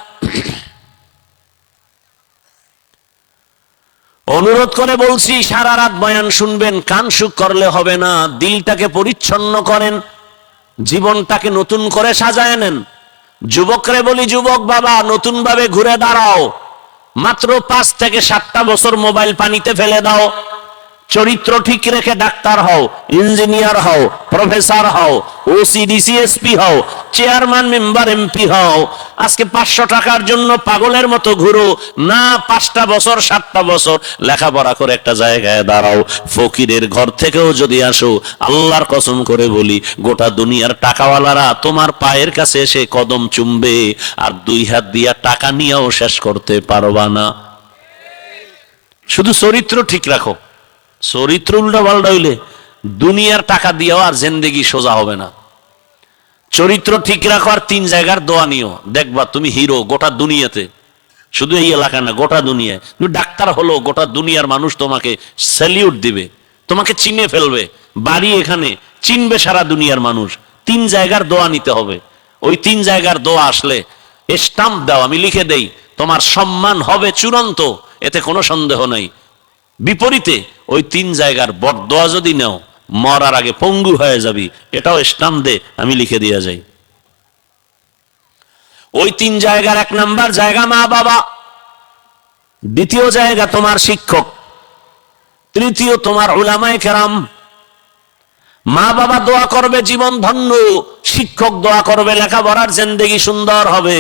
অনুরোধ করে বলছি, সারা রাত বয়ান শুনবেন, কান সুখ করলে হবে না, দিলটাকে পরিচ্ছন্ন করেন, জীবনটাকে নতুন করে সাজায় নেন। যুবকরে বলি, যুবক বাবা, নতুন ভাবে ঘুরে দাঁড়াও। মাত্র 5 থেকে 7টা বছর মোবাইল পানিতে ফেলে দাও। চরিত্র ঠিক রেখে ডাক্তার হও, ইঞ্জিনিয়ার হও, প্রফেসর হও, ওসি, ডিসি, এসপি হও, চেয়ারম্যান, মেম্বার, এমপি হও। আজকে 500 টাকার জন্য পাগলের মতো ঘুরো না, 5টা বছর 7টা বছর লেখাপড়া করে একটা জায়গায় দাঁড়াও। ফকিরের ঘর থেকেও যদি আসো, আল্লাহর কসম করে বলি, গোটা দুনিয়ার টাকাওয়ালারা তোমার পায়ের কাছে এসে কদম চুমবে, আর 2 হাত দিয়া টাকা নিয়েও শেষ করতে পারবা না। শুধু চরিত্র ঠিক রাখো। চরিত্র উল্টা পাল্টা হইলে দুনিয়ার টাকা দিয়েও আর জিন্দেগি সোজা হবে না। চরিত্র ঠিক রাখো, আর 3 জায়গার দোয়া নিও, দেখবা তুমি হিরো গোটা দুনিয়াতে, শুধু এই এলাকা না, গোটা দুনিয়ায়। তুমি ডাক্তার হলো, গোটা দুনিয়ার মানুষ তোমাকে স্যালিউট দিবে, তোমাকে চিনে ফেলবে। বাড়ি এখানে, চিনবে সারা দুনিয়ার মানুষ। 3 জায়গার দোয়া নিতে হবে। ওই 3 জায়গার দোয়া আসলে স্টাম্প দাও, আমি লিখে দেই, তোমার সম্মান হবে চূড়ান্ত, এতে কোনো সন্দেহ নেই। বিপরীতে ওই 3 জায়গার বদদোয়া যদি নাও, মরার আগে পঙ্গু হয়ে যাবি, এটাও স্টাম্প দে, আমি লিখে দিয়ে যাই। ওই 3 জায়গার 1 নাম্বার জায়গা মা বাবা, দ্বিতীয় জায়গা তোমার শিক্ষক, তৃতীয় তোমার উলামায়ে কেরাম। মা বাবা দোয়া করবে জীবন ধন্য, শিক্ষক দোয়া করবে লেখাপড়ার জিন্দেগি সুন্দর হবে,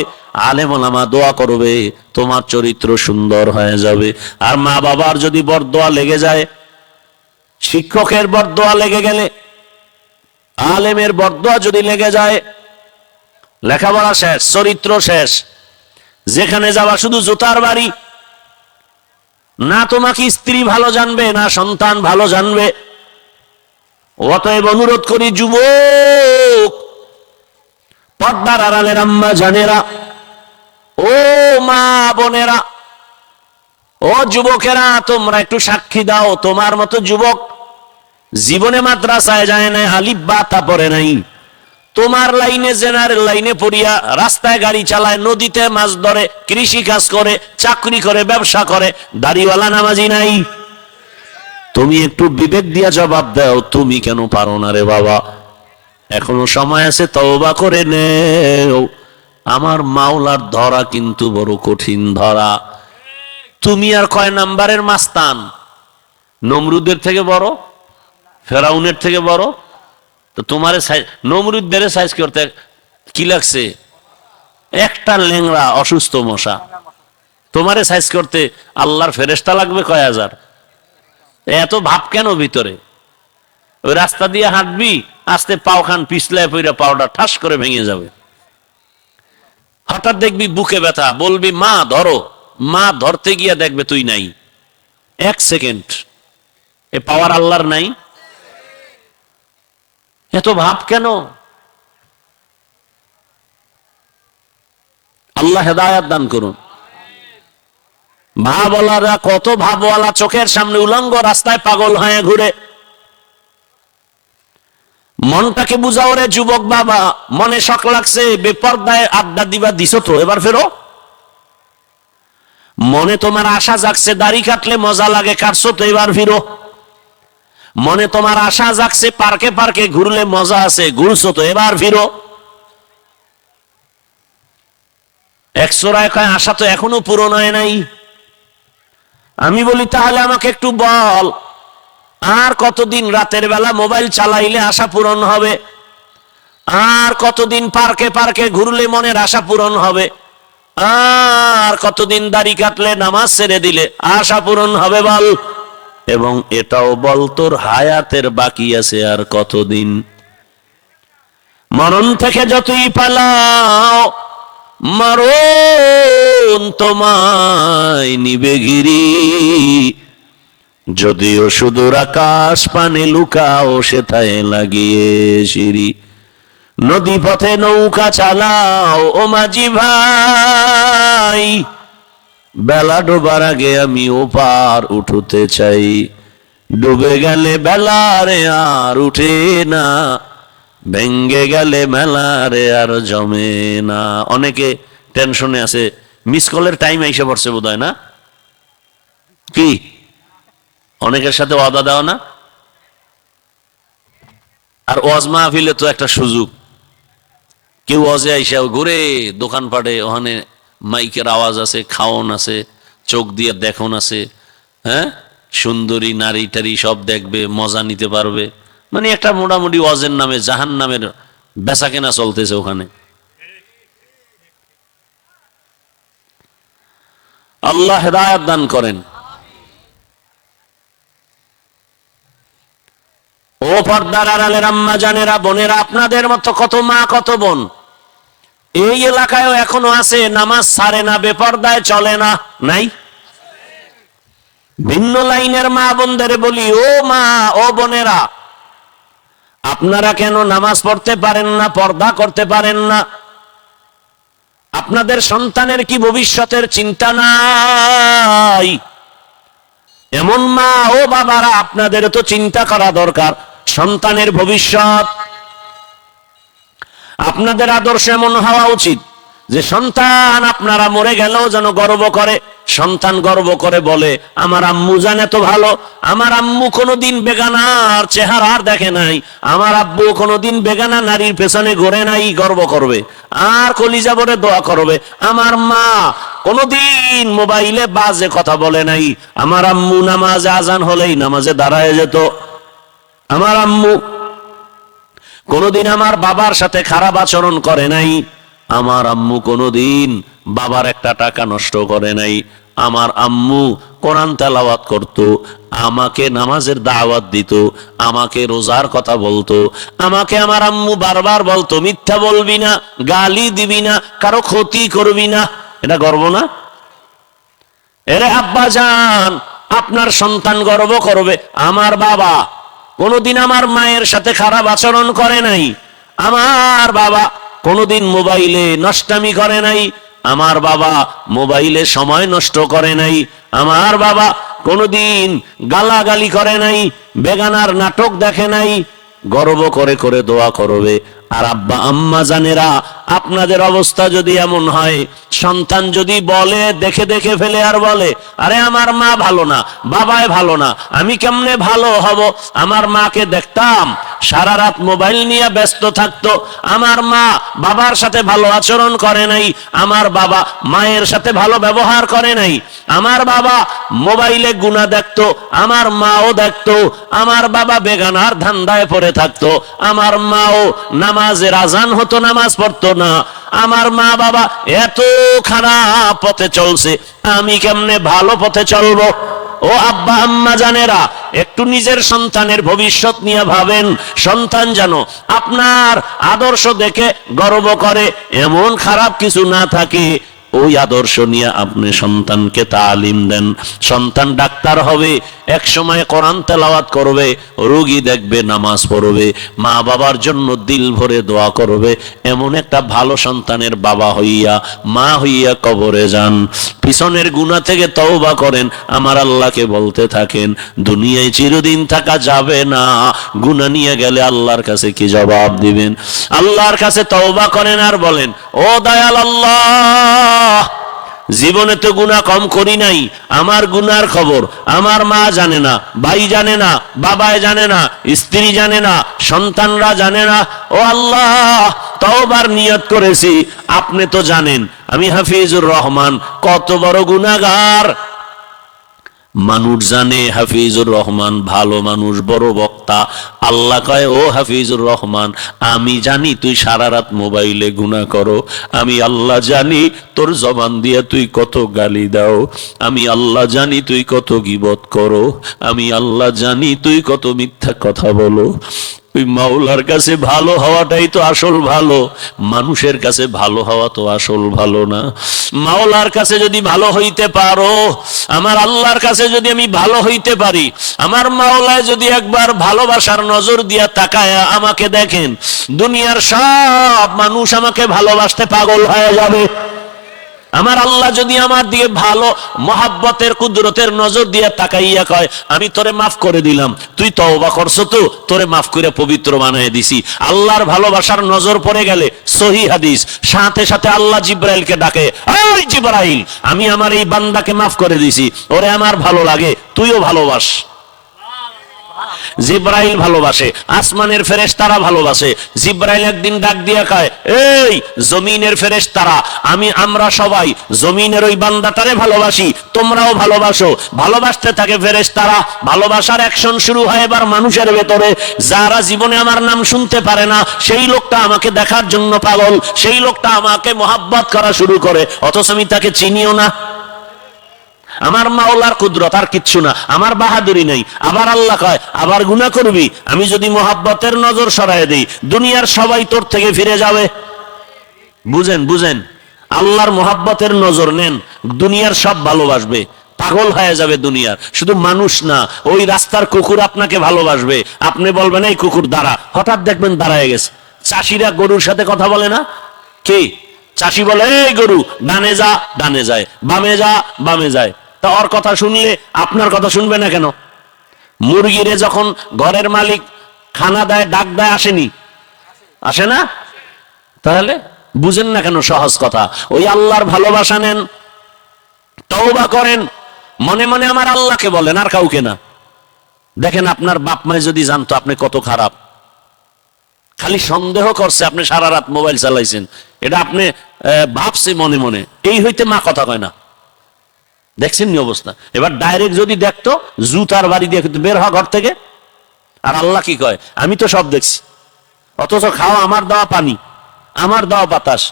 আলেম ওলামা দোয়া করবে তোমার চরিত্র সুন্দর হয়ে যাবে। আর মা বাবার যদি বরদোয়া লেগে যায়, শিক্ষকের বরদোয়া লেগে গেলে, আলেমের বরদোয়া যদি লেগে যায়, লেখাপড়া শেষ, চরিত্র শেষ, যেখানে যাওয়া শুধু জুতার বাড়ি। না তোমাকে স্ত্রী ভালো জানবে, না সন্তান ভালো জানবে। অতএব অনুরোধ করি যুবক, পর্দার আড়ালের আম্মা জানেরা, ও মা বোনেরা, ও যুবকেরা, তোমরা একটু সাক্ষী দাও, তোমার মতো যুবক জীবনে মাদ্রাসায় যায় না, আলিফ বা তা পড়ে নাই, তোমার লাইনে জেনারেল লাইনে পড়িয়া রাস্তায় গাড়ি চালায়, নদীতে মাছ ধরে, কৃষি কাজ করে, চাকরি করে, ব্যবসা করে, দাড়িওয়ালা নামাজি নাই। তুমি একটু বিবেক দিয়া জবাব দাও, তুমি কেন পারো না রে বাবা? এখনো সময় আছে, তওবা করে নেও। আমার মাওলার ধরা কিন্তু বড় কঠিন ধরা। তুমি আর কয় নাম্বারের মাস্তান? নমরুদের থেকে বড়, ফেরাউনের থেকে বড়। তো তোমার নমরুদের সাইজ করতে কি লাগছে? একটা লেংড়া অসুস্থ মশা। তোমারে সাইজ করতে আল্লাহর ফেরেশতা লাগবে কয় হাজার। এত ভাব কেন ভিতরে? ওই রাস্তা দিয়ে হাঁটবি, আস্তে পাও খান পিছলায় পইরা পাওটা ঠাস করে ভেঙে যাবে। হঠাৎ দেখবি বুকে ব্যথা, বলবি মা ধরো, মা ধরতে গিয়া দেখবে তুই নাই। 1 সেকেন্ড, এ পাওয়ার আল্লাহর নাই? এত ভাব কেন? আল্লাহ হেদায়াত দান করুন। ভাবওয়ালারা কত ভাবওয়ালা, চোখের সামনে উলঙ্গ রাস্তায় পাগল হয়ে ঘুরে। মনটাকে বুঝাও রে যুবক বাবা, মনে শখ লাগছে, বেপরদায় আড্ডা দিবা দিছো তো, এবার ফেরো। মনে তোমার আশা জাগছে, দাড়ি কাটলে মজা লাগে, কাটছো তো, এবার ফিরো। মনে তোমার আশা জাগছে, পার্কে পার্কে ঘুরলে মজা আছে, ঘুরছো তো, এবার ফিরো। একশোরায় কয় আশা তো এখনো পূরণ হয় নাই। আমি বলি তাহলে আমাকে একটু বল, আর কতদিন রাতের বেলা মোবাইল চালাইলে আশা পূরণ হবে? আর কতদিন পার্কে পার্কে ঘুরলে মনের আশা পূরণ হবে? আর কতদিন দাড়ি কাটলে, নামাজ ছেড়ে দিলে আশা পূরণ হবে বল? এবং এটাও বল, তোর হায়াতের বাকি আছে আর কতদিন? মরণ থেকে যতই পালাও, মরণ তোমায় নিবে গিরি। যদিও সুদূর আকাশ পানে লুকাও, সেথায় লাগিয়ে সিঁড়ি। নদী পথে নৌকা চালাও ও মাঝি ভাই, বেলা ডোবার আগে আমি ওপার উঠতে চাই। ডুবে গেলে বেলারে আর উঠে না, ভেঙ্গে গেলে মেলারে আর জমে না। অনেকে টেনশনে আছে, মিস কলের টাইম এসে পড়ছে বোধ হয় না? কি অনেকের সাথে ওয়াদা দেওয়া না? আর ওয়াজ মাহফিলে তো একটা সুযোগ, কেউ ওয়াজে আইসা ঘুরে দোকানপাটে, ওখানে মাইকের আওয়াজ আছে, খাওন আছে, চোখ দিয়ে দেখুন আছে, হ্যাঁ, সুন্দরী নারী টারি সব দেখবে, মজা নিতে পারবে। মানে একটা মোটামুটি ওয়াজের নামে জাহান নামের বেচা কেনা চলতেছে ওখানে। আল্লাহ হেদায়াত দান করেন। ও পর্দার আড়ালের আম্মা জানেরা, বোনেরা, আপনাদের মতো কত মা কত বোন এই এলাকায়ও এখনো আছে, নামাজ ছাড়ে না, বেপর্দায় চলে না, নাই? ভিন্ন লাইনের মা বোনদের বলি, ও মা ও বোনেরা, আপনারা কেন নামাজ পড়তে পারেন না, পর্দা করতে পারেন না? আপনাদের সন্তানের কি ভবিষ্যতের চিন্তা নাই? এমন মা ও বাবারা, আপনাদের তো চিন্তা করা দরকার সন্তানের ভবিষ্যৎ। আপনাদের আদর্শ এমন হওয়া উচিত যে সন্তান আপনারা মরে গেলেও যেন গর্ব করে, সন্তান গর্ব করে বলে আমার আম্মু জানে তো ভালো, আমার আম্মু কোনোদিন বেগানার চেহারা দেখে নাই, আমার আব্বু কোনোদিন বেগানা নারীর পেছনে ঘোরে নাই, গর্ব করবে আর কলিজা ভরে দোয়া করবে। আমার মা কোনোদিন মোবাইলে বাজে কথা বলে নাই, আমার আম্মু নামাজে আজান হলেই নামাজে দাঁড়ায় যেত, আমার আম্মু কোনোদিন আমার বাবার সাথে খারাপ আচরণ করে নাই, আমার আম্মু কোনোদিন বাবার একটা টাকা নষ্ট করে নাই, আমার আম্মু কোরআন তেলাওয়াত করত, আমাকে নামাজের দাওয়াত দিত, আমাকে রোজার কথা বলতো, আমাকে আমার আম্মু বারবার বলতো মিথ্যা বলবি না, গালি দিবি না, কারো ক্ষতি করবি না। এটা গর্ব না? এরে আব্বা জান, আপনার সন্তান গর্ব করবে আমার বাবা কোনোদিন আমার মায়ের সাথে খারাপ আচরণ করে নাই, আমার বাবা কোনোদিন মোবাইলে নষ্টামি করে নাই, আমার বাবা মোবাইলে সময় নষ্ট করে নাই, আমার বাবা কোনোদিন গালাগালি করে নাই, বেগানার নাটক দেখে নাই, গর্ব করে করে দোয়া করবে। আর আব্বা আম্মা জানেরা, আপনাদের অবস্থা যদি এমন হয়, সন্তান যদি বলে দেখে দেখে ফেলে আর বলে আরে আমার মা ভালো না, বাবাই ভালো না, আমি কেমনে ভালো হব? আমার মাকে দেখতাম সারা রাত মোবাইল নিয়ে ব্যস্ত থাকতো, আমার মা বাবার সাথে ভালো আচরণ করে নাই, আমার বাবা মায়ের সাথে ভালো ব্যবহার করে নাই, আমার বাবা মোবাইলে গুনাহ দেখতো, আমার মাও দেখতো, আমার বাবা বেগানার ধান্দায় পড়ে থাকতো, আমার মাও নামাজের আজান হতো নামাজ পড়তো না, আমার মা বাবা এত খারাপ পথে চলছে, আমি কেমনে ভালো পথে চলবো? ও আব্বা আম্মা জানেরা, একটু নিজের সন্তানের ভবিষ্যৎ নিয়ে ভাবেন, সন্তান যেন আপনার আদর্শ দেখে গর্ব করে, এমন খারাপ কিছু না থাকে। ওই আদর্শ নিয়ে আপনি সন্তানকে তালিম দেন। সন্তান ডাক্তার হবে, এক সময় কোরআন তেলাওয়াত করবে, রোগী দেখবে, নামাজ পড়বে, মা বাবার জন্য দিল ভরে দোয়া করবে, এমন একটা ভালো সন্তানের বাবা হইয়া মা হইয়া কবরে যান। পিছনের গুনাহ থেকে তওবা করেন, আমার আল্লাহকে বলতে থাকেন দুনিয়ায় চিরদিন থাকা যাবে না, গুনাহ নিয়ে গেলে আল্লাহর কাছে কি জবাব দিবেন? আল্লাহর কাছে তওবা করেন আর বলেন ও দয়াল আল্লাহ, জীবনে তো গুনাহ কম করি নাই, আমার গুনার খবর আমার মা জানে না, ভাই জানে না, বাবাই জানে না, স্ত্রী জানে না, সন্তানরা জানে না। ও আল্লাহ, তওবার নিয়ত করেছি, আপনি তো জানেন আমি হাফিজুর রহমান কত বড় গুনাহগার। মানুষ জানে হাফিজুর রহমান ভালো মানুষ, বড় বক্তা। আল্লাহ কয় ও হাফিজুর রহমান, আমি জানি তুই সারা রাত মোবাইলে গুনাহ করো, আমি আল্লাহ জানি তোর জবান দিয়ে তুই কত গালি দাও, আমি আল্লাহ জানি তুই কত গীবত করো, আমি আল্লাহ জানি তুই কত মিথ্যা কথা বলো। ওই মাওলার কাছে ভালো হওয়াটাই তো আসল ভালো, মানুষের কাছে ভালো হওয়া তো আসল ভালো না। মাওলার কাছে যদি ভালো হইতে পারো, আমার আল্লাহর কাছে যদি আমি ভালো হইতে পারি, আমার মাওলায় যদি একবার ভালোবাসার নজর দিয়া তাকায় আমাকে দেখেন, দুনিয়ার সব মানুষ আমাকে ভালোবাসতে পাগল হয়ে যাবে। আমার আল্লাহ যদি আমার দিয়ে ভালো মহাব্বতের কুদরতের নজর দিয়ে তাকাইয়া কয় আমি তোরে মাফ করে দিলাম, তুই তওবা করছো তো, তোরে মাফ করে পবিত্র বানায় দিছি, আল্লাহর ভালোবাসার নজর পড়ে গেলে সহিহ হাদিস, সাথে সাথে আল্লাহ জিব্রাইলকে ডাকে, ওই জিব্রাইল, আমি আমার এই বান্দাকে মাফ করে দিছি, ওরে আমার ভালো লাগে, তুইও ভালোবাস। জিব্রাইল ভালোবাসে, আসমানের ফেরেশতারা ভালোবাসে। জিব্রাইল একদিন ডাক দিয়া কয়, এই জমিনের ফেরেশতারা, আমরা সবাই জমিনের ওই বান্দাটারে ভালোবাসি, তোমরাও ভালোবাসো। ভালোবাসতে থাকে ফেরেশতারা, ভালোবাসার অ্যাকশন শুরু হয় এবার মানুষের ভেতরে। যারা জীবনে আমার নাম শুনতে পারে না, সেই লোকটা আমাকে দেখার জন্য পাগল, সেই লোকটা আমাকে মহাব্বত করা শুরু করে, অথচ আমি তাকে চিনিও না। আমার মাওলার কুদরত আর কিচ্ছু না, আমার বাহাদুরি নেই। আবার আল্লাহ কয় আবার গুনাহ করবি, আমি যদি মোহাব্বতের নজর সরায় দেই, দুনিয়ার সবাই তোর থেকে ফিরে যাবে। বুঝেন বুঝেন, আল্লাহর মোহাব্বতের নজর নেন, দুনিয়ার সব ভালোবাসবে, পাগল হয়ে যাবে দুনিয়ার। শুধু মানুষ না, ওই রাস্তার কুকুর আপনাকে ভালোবাসবে, আপনি বলবেন এই কুকুর দাঁড়া, হঠাৎ দেখবেন দাঁড়ায় গেছে। চাষিরা গরুর সাথে কথা বলে না, কি চাষি বলে এই গরু ডানে যা, ডানে যায়, বামে যা, বামে যায়। তা ওর কথা শুনলে আপনার কথা শুনবে না কেন? মুরগিরে যখন ঘরের মালিক খানা দেয়, ডাক দেয়, আসেনি? আসে না? তাহলে বুঝেন না কেন সহজ কথা? ওই আল্লাহর ভালোবাসা নেন, তওবা করেন, মনে মনে আমার আল্লাহকে বলেন, আর কাউকে না। দেখেন আপনার বাপ মায় যদি জানতো আপনি কত খারাপ, খালি সন্দেহ করছে আপনি সারা রাত মোবাইল চালাইছেন, এটা আপনি ভাবছে মনে মনে, এই হইতে মা কথা কয় না। দেখছেন নি অবস্থা? এবার ডাইরেক্ট যদি দেখতো জুতার বাড়ি দিয়ে বের হওয়া ঘর থেকে। আর আল্লাহ কি কয়? আমি তো সব দেখছি, অথচ খাও আমার দেওয়া পানি, আমার দেওয়া বাতাস,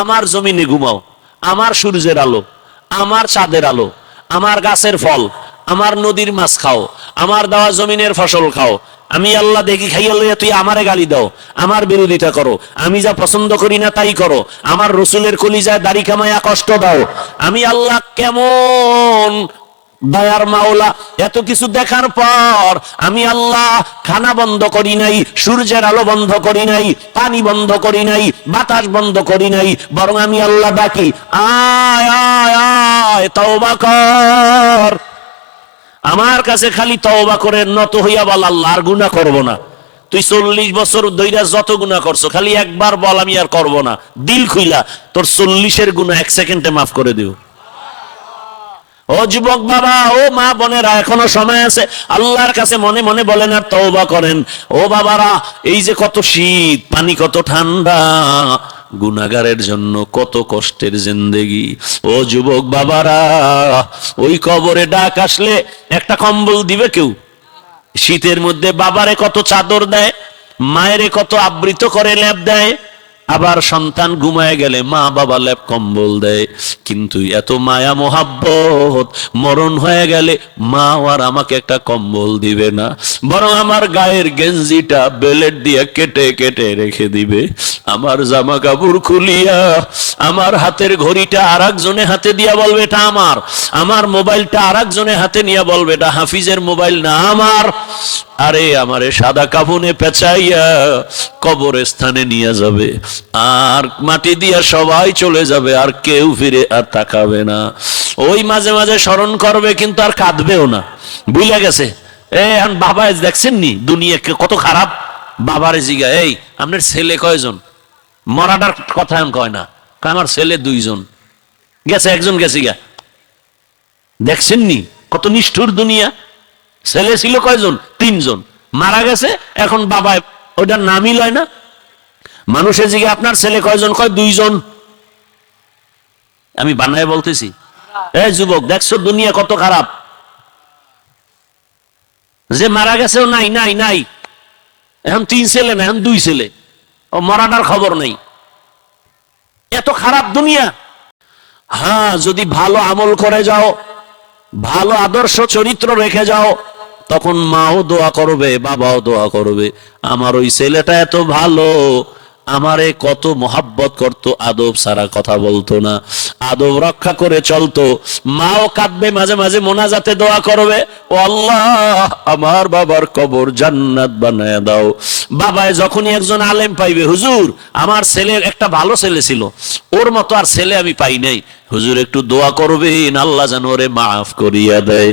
আমার জমিনে ঘুমাও, আমার সূর্যের আলো, আমার চাঁদের আলো, আমার গাছের ফল, আমার নদীর মাছ খাও, আমার দেওয়া জমিনের ফসল খাও। আমি আল্লাহ দেখি খাইয়া লইয়া তুই আমারে গালি দাও, আমার বিরোধিতা করো, আমি যা পছন্দ করি না তাই করো, আমার রসুলের কলিজায় দাড়ি কামাইয়া কষ্ট দাও। আমি আল্লাহ কেমন দয়ার মাওলা! এত কিছু দেখার পর আমি আল্লাহ খানা বন্ধ করি নাই, সূর্যের আলো বন্ধ করি নাই, পানি বন্ধ করি নাই, বাতাস বন্ধ করি নাই, বরং আমি আল্লাহ ডাকি, আয় আয় আয় তওবা কর। আমার কাছে খালি তওবা করে নত হইয়া বল, আল্লাহ আর গুনাহ করব না। তুই 40 বছর ধইরা যত গুনাহ করছো খালি একবার বল আমি আর করব না, দিল খুইলা তোর 40-এর গুনাহ 1 সেকেন্ডে মাফ করে দিও। ও যুবক বাবা, ও মা বোনেরা, এখনো সময় আছে, আল্লাহর কাছে মনে মনে বলেন আর তওবা করেন। ও বাবারা, এই যে কত শীত, পানি কত ঠান্ডা, গুনাহগারের জন্য কত কষ্টের জিন্দেগি। ও যুবক বাবারা, ওই কবরে ডাক আসলে একটা কম্বল দিবে কেউ? শীতের মধ্যে বাবারে কত চাদর দেয়, মায়েরে কত আবৃত করে লেপ দেয়, আবার সন্তান ঘুমায় গেলে মা বাবা লেপ কম্বল দেয়। কিন্তু এত মায়া মোহাব্বত, মরণ হয়ে গেলে মা আর আমাকে একটা কম্বল দিবে না, বরং আমার গায়ের গেঞ্জিটা বেলেট দিয়ে কেটে কেটে রেখে দিবে, আমার জামা কাপড় খুলিয়া আমার হাতের ঘড়িটা আর একজনের হাতে দিয়া বলবে এটা আমার, আমার মোবাইলটা আর একজনের হাতে নিয়ে বলবে এটা হাফিজের মোবাইল না আমার। আরে আমারে সাদা কাফনে পেঁচাইয়া কবরস্থানে নিয়ে যাবে, আর মাটি দিয়া সবাই চলে যাবে, আর কেউ ফিরে আর তাকাবে না। ওই মাঝে মাঝে স্মরণ করবে কিন্তু আর কাঁদবেও না, ভুলে গেছে। বাবা দেখছেন নি দুনিয়া কত খারাপ। বাবারে জিগা, এই আপনার ছেলে কয়জন? মরাটার কথা এখন কয় না, আমার ছেলে 2 জন গেছে, একজন গেছে গা। দেখছেন নি কত নিষ্ঠুর দুনিয়া। ছেলে ছিল কয়জন? 3 জন, মারা গেছে, এখন বাবা ওইটার নামই লয় না। মানুষের জিগে আপনার ছেলে কয়জন? কয় 2 জন। আমি বানায় বলতেছি। এই যুবক, দেখছো দুনিয়া কত খারাপ। যে মারা গেছেও নাই নাই নাই, এখন 3 ছেলে না, এখন 2 ছেলে, ও মরাটার খবর নেই। এত খারাপ দুনিয়া। হ্যাঁ, যদি ভালো আমল করে যাও, ভালো আদর্শ চরিত্র রেখে যাও, তখন মাও দোয়া করবে, বাবাও দোয়া করবে, আমার ওই ছেলেটা এত ভালো, আমারে কত মোহাব্বত করতো, আদব সারা কথা বলতো না, আদব রক্ষা করে চলতো। মাও কাঁদবে, মাঝে মাঝে মোনাজাতে দোয়া করবে, ও আল্লাহ আমার বাবার কবর জান্নাত বানায় দাও। বাবায় যখনই একজন আলেম পাইবে, হুজুর আমার ছেলের একটা ভালো ছেলে ছিল, ওর মতো আর ছেলে আমি পাই নাই, হুজুর একটু দোয়া করবেন আল্লাহ যেন ওরে মাফ করিয়া দেয়।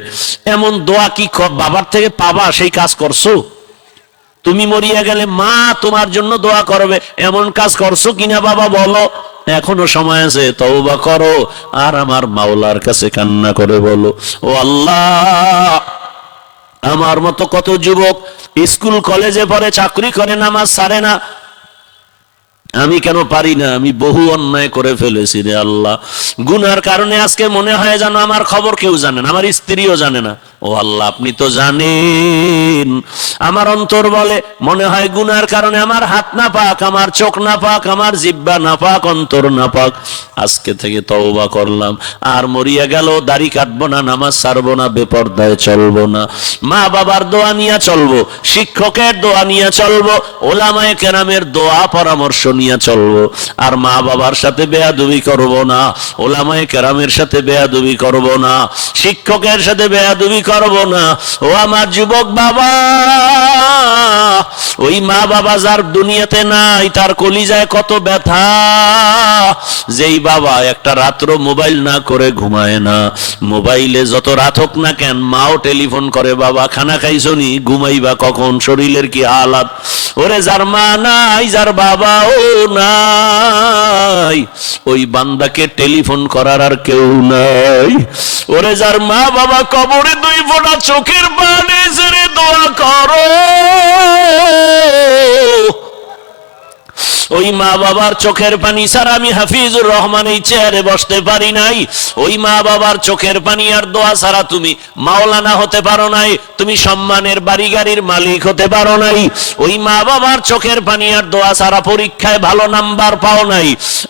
এমন দোয়া কি বাবার থেকে পাবা? সেই কাজ করছো? তুমি মরিয়া গেলে মা তোমার জন্য দোয়া করবে, এমন কাজ করছো কিনা বাবা বলো? এখনো সময় আছে, তওবা করো আর আমার মাওলার কাছে কান্না করে বলো, ও আল্লাহ আমার মতো কত যুবক স্কুল কলেজে পড়ে, চাকরি করে, নামাজ ছাড়ে না, আমি কেন পারি না? আমি বহু অন্যায় করে ফেলেছি রে আল্লাহ। গুনার কারণে আজকে মনে হয় যেন আমার খবর কেউ জানে না, আমার স্ত্রীও জানে না। ও আল্লাহ আপনি তো জানেন। আমার অন্তর বলে, মনে হয় গুনার কারণে আমার হাত না পাক, আমার চোখ না পাক, আমার জিহ্বা না পাক, অন্তর না পাক। আজকে থেকে তওবা করলাম, আর মরিয়া গেল দাড়ি কাটবো না, নামাজ ছাড়বো না, বেপরদায় চলবো না, মা বাবার দোয়া নিয়ে চলবো, শিক্ষকের দোয়া নিয়ে চলবো, ওলামায়ে কেরামের দোয়া পরামর্শ নিয়ে চলবো, আর মা বাবার সাথে বেয়াদবি করব না, ওলামায়ে কেরামের সাথে বেয়াদবি করব না, শিক্ষকের সাথে বেয়াদবি করব না। ও আমার যুবক বাবা, ওই মা বাবা যার দুনিয়াতে নাই, তার কলিজায় কত ব্যথা। যেই বাবা একটা রাত্র মোবাইল না করে ঘুমায় না, মোবাইলে যত রাত হোক না কেন মাও টেলিফোন করে, বাবা খানা খাইছনি, ঘুমাইবা কখন, শরীরের কি হালাত। ওরে যার মা নাই, যার বাবা ও নাই, ওই বান্দাকে টেলিফোন করার আর কেউ নাই। ওরে যার মা বাবা কবরে 2 ফোঁটা চোখের পানি ছেড়ে দোয়া করো, ওই মা বাবার চোখের পানি ছাড়া আমি হাফিজুর রহমান এই চেয়ারে বসতে পারি নাই। ওই মা বাবার চোখের পানি আর দোয়া ছাড়া তুমি মাওলানা হতে পারো নাই, তুমি সম্মানের বাড়ি গাড়ির মালিক হতে পারো নাই। ওই মা বাবার চোখের পানি আর দোয়া ছাড়া পরীক্ষায় ভালো নাম্বার পাও নাই।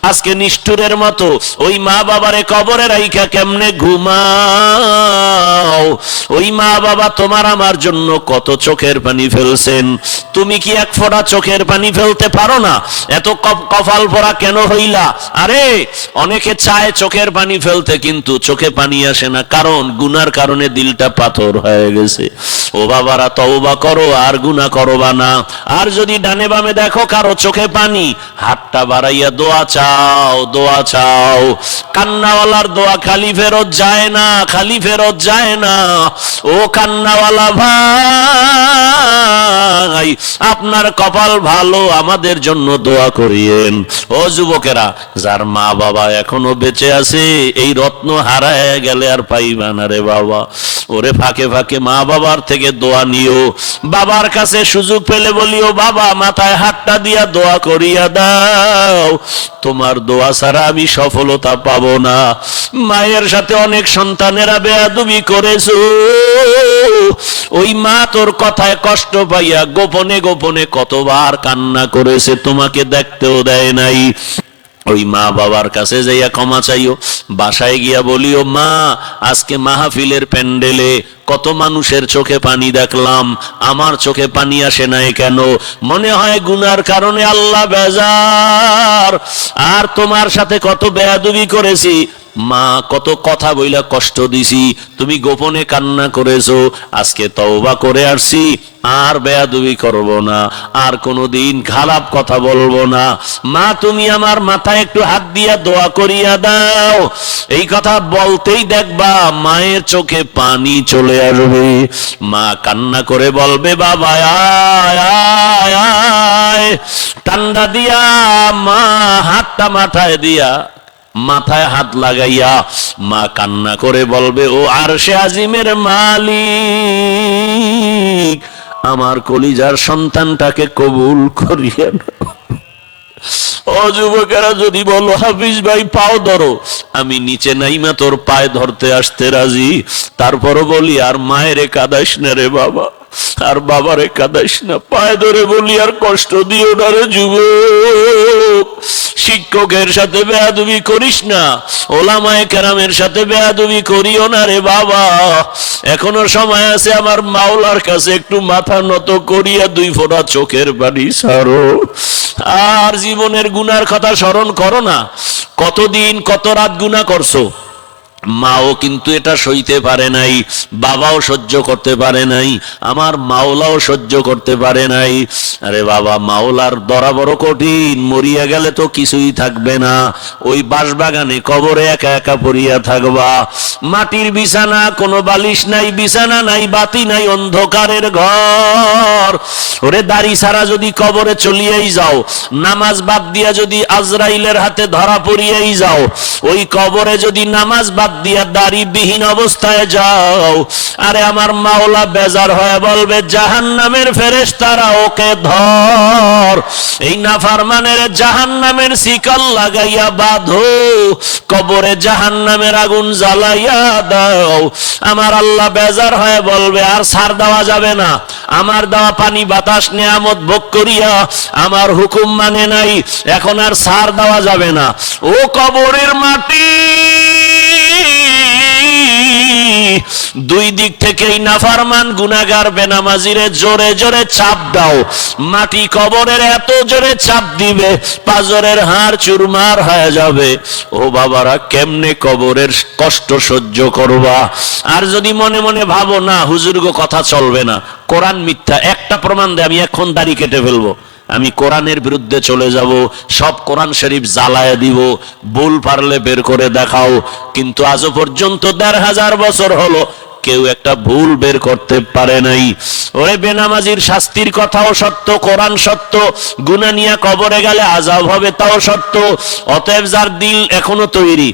আজকে নিষ্ঠুরের মতো ওই মা বাবারে কবরে রাইখা কেমনে ঘুমাও? ওই মা বাবা তোমার আমার জন্য কত চোখের পানি ফেলছেন, তুমি কি 1 ফোঁটা চোখের পানি ফেলতে পারো না? এত কপাল পরা কেন হইলা? আরে অনেকে চায় চোখের পানি ফেলতে, কিন্তু চোখে পানি আসে না, কারণ গুনার কারণে দিলটা পাথর হয়ে গেছে। ও বাবারা, তওবা করো আর গুনাহ করবা না। আর যদি ডানে বামে দেখো কারো চোখে পানি, হাতটা বাড়াইয়া দোয়া চাও, দোয়া চাও। কান্নাওয়ালার দোয়া খালি ফেরত যায় না, খালি ফেরত যায় না। ও কান্নাওয়ালা ভাই, আপনার কপাল ভালো, আমাদের জন্য দোয়া করিয়েন। ও যুবকেরা, যার মা বাবা এখনো বেঁচে আছে, এই রত্ন হারায় গেলে আর পাইবা না রে বাবা। ওরে ফাঁকে ফাঁকে মা বাবার থেকে দোয়া নিও, বাবার কাছে সুযোগ পেলে বলিও, বাবা মাথায় হাতটা দিয়া দোয়া করিয়া দাও, তোমার দোয়া ছাড়া আমি সফলতা পাবো না। মায়ের সাথে অনেক সন্তানেরা বেয়াদবি করেছো, ওই মা তোর কথায় কষ্ট পাইয়া গোপনে গোপনে কতবার কান্না করেছে, তোমাকে দেখতেও দেয় নাই। ওই মা বাবার কাছে যাইয়া ক্ষমা চাইও, বাসায় গিয়া বলিও, মা আজকে মাহফিলের প্যান্ডেলে কত মানুষের চোখে পানি দেখলাম, আমার চোখে পানি আসে নাই কেন? মনে হয় গুনার কারণে আল্লাহ বেজার, আর তোমার সাথে কত বেয়াদবি করেছি, মা কত কথা বইলা কষ্ট দিছি, তুমি গোপনে কান্না করেছো, আজকে তওবা করে আসছি, আর বেয়াদবি করব না, আর কোনোদিন খারাপ কথা বলবো না। মা তুমি আমার মাথায় একটু হাত দিয়া দোয়া করিয়া দাও। এই কথা বলতেই দেখবা মায়ের চোখে পানি চলে আসবে। মা কান্না করে বলবে, বাবা আয় আয় আয়, ঠান্ডা দিয়া মা হাতটা মাথায় দিয়া, মাথায় হাত লাগাইয়া মা কান্না করে বলবে, ও আরশে আজিমের মালিক, আমার কলিজার সন্তানটাকে কবুল করিয়া নাও। ও যুবকেরা, যদি বলো হাফিজ ভাই পাও ধরো, আমি নিচে নাইমা তোর পায়ে ধরতে আসতে রাজি, তারপরও বলি আর মায়েরে কাঁদাইস না রে বাবা, আর বাবারে কাঁদাইস না, পায়ে ধরে বলি আর কষ্ট দিও না রে যুবক। শিক্ষকের সাথে বেয়াদবি করিস না, ওলামায়ে কেরামের সাথে বেয়াদবি করিও না রে বাবা। এখনো সময় আছে, আমার মাওলার কাছে একটু মাথা নত করিয়া 2 ফোঁটা চোখের পানি ছাড়ো। আর জীবনের গুনার কথা স্মরণ করো না, কতদিন কত রাত গুনাহ করছো। মাও কিন্তু এটা সইতে পারে নাই, বাবাও সহ্য করতে পারে নাই, আমার মাওলাও সহ্য করতে পারে নাই। আরে বাবা, মাওলার ধরা বড় কঠিন, মরিয়া গেলে তো কিছুই থাকবে না, ওই বাঁশবাগানে কবরে একা একা পড়িয়া থাকবা। মাটির বিছানা, কোনো বালিশ নাই, বিছানা নাই, বাতি নাই, অন্ধকারের ঘর। ওরে দাড়ি ছাড়া যদি কবরে চলিয়াই যাও, নামাজ বাদ দিয়া যদি আজরাইলের হাতে ধরা পড়িয়াই যাও, ওই কবরে যদি নামাজ বাদ দিয়া দাড়িবিহীন অবস্থায় যাও, আরে আমার মাওলা বেজার হয়ে বলবে, জাহান্নামের ফেরেশতারা ওকে ধর, এই নাফরমানের জাহান্নামের শিকল লাগাইয়া বাঁধো, কবরে জাহান্নামের আগুন জ্বালাইয়া দাও। আমার আল্লাহ বেজার হয়ে বলবে, আর ছাড় দেওয়া যাবে না, আমার দেওয়া পানি বাতাস নিয়ামত ভোগ করিয়া আমার হুকুম মানে নাই, এখন আর ছাড় দেওয়া যাবে না। ও কবরের মাটি, 2 দিক থেকেই নাফরমান গুনাহগার বেনামাজিরে জোরে জোরে চাপ দাও, মাটি কবরের এত জোরে চাপ দিবে পাজরের হাড় চুরমার হয়ে যাবে। ও বাবারা, কেমনে কবরের কষ্ট সহ্য করবা? আর যদি মনে মনে ভাবো না হুজুর গো কথা চলবে না, কোরআন মিথ্যা, একটা প্রমাণ দে, আমি এখন দাড়ি কেটে ফেলবো, আমি কোরআনের বিরুদ্ধে চলে যাব, সব কোরআন শরীফ জ্বালায় দিব, ভুল পারলে বের করে দেখাও। কিন্তু আজও পর্যন্ত 1500 বছর হলো কেউ একটা ভুল বের করতে পারে নাই। ওরে বেনামাজির শাস্তির কথাও সত্য, কোরআন সত্য, গুনাহ নিয়ে কবরে গেলে আযাব হবে তাও সত্য। অতএব যার দিল এখনো তৈরি,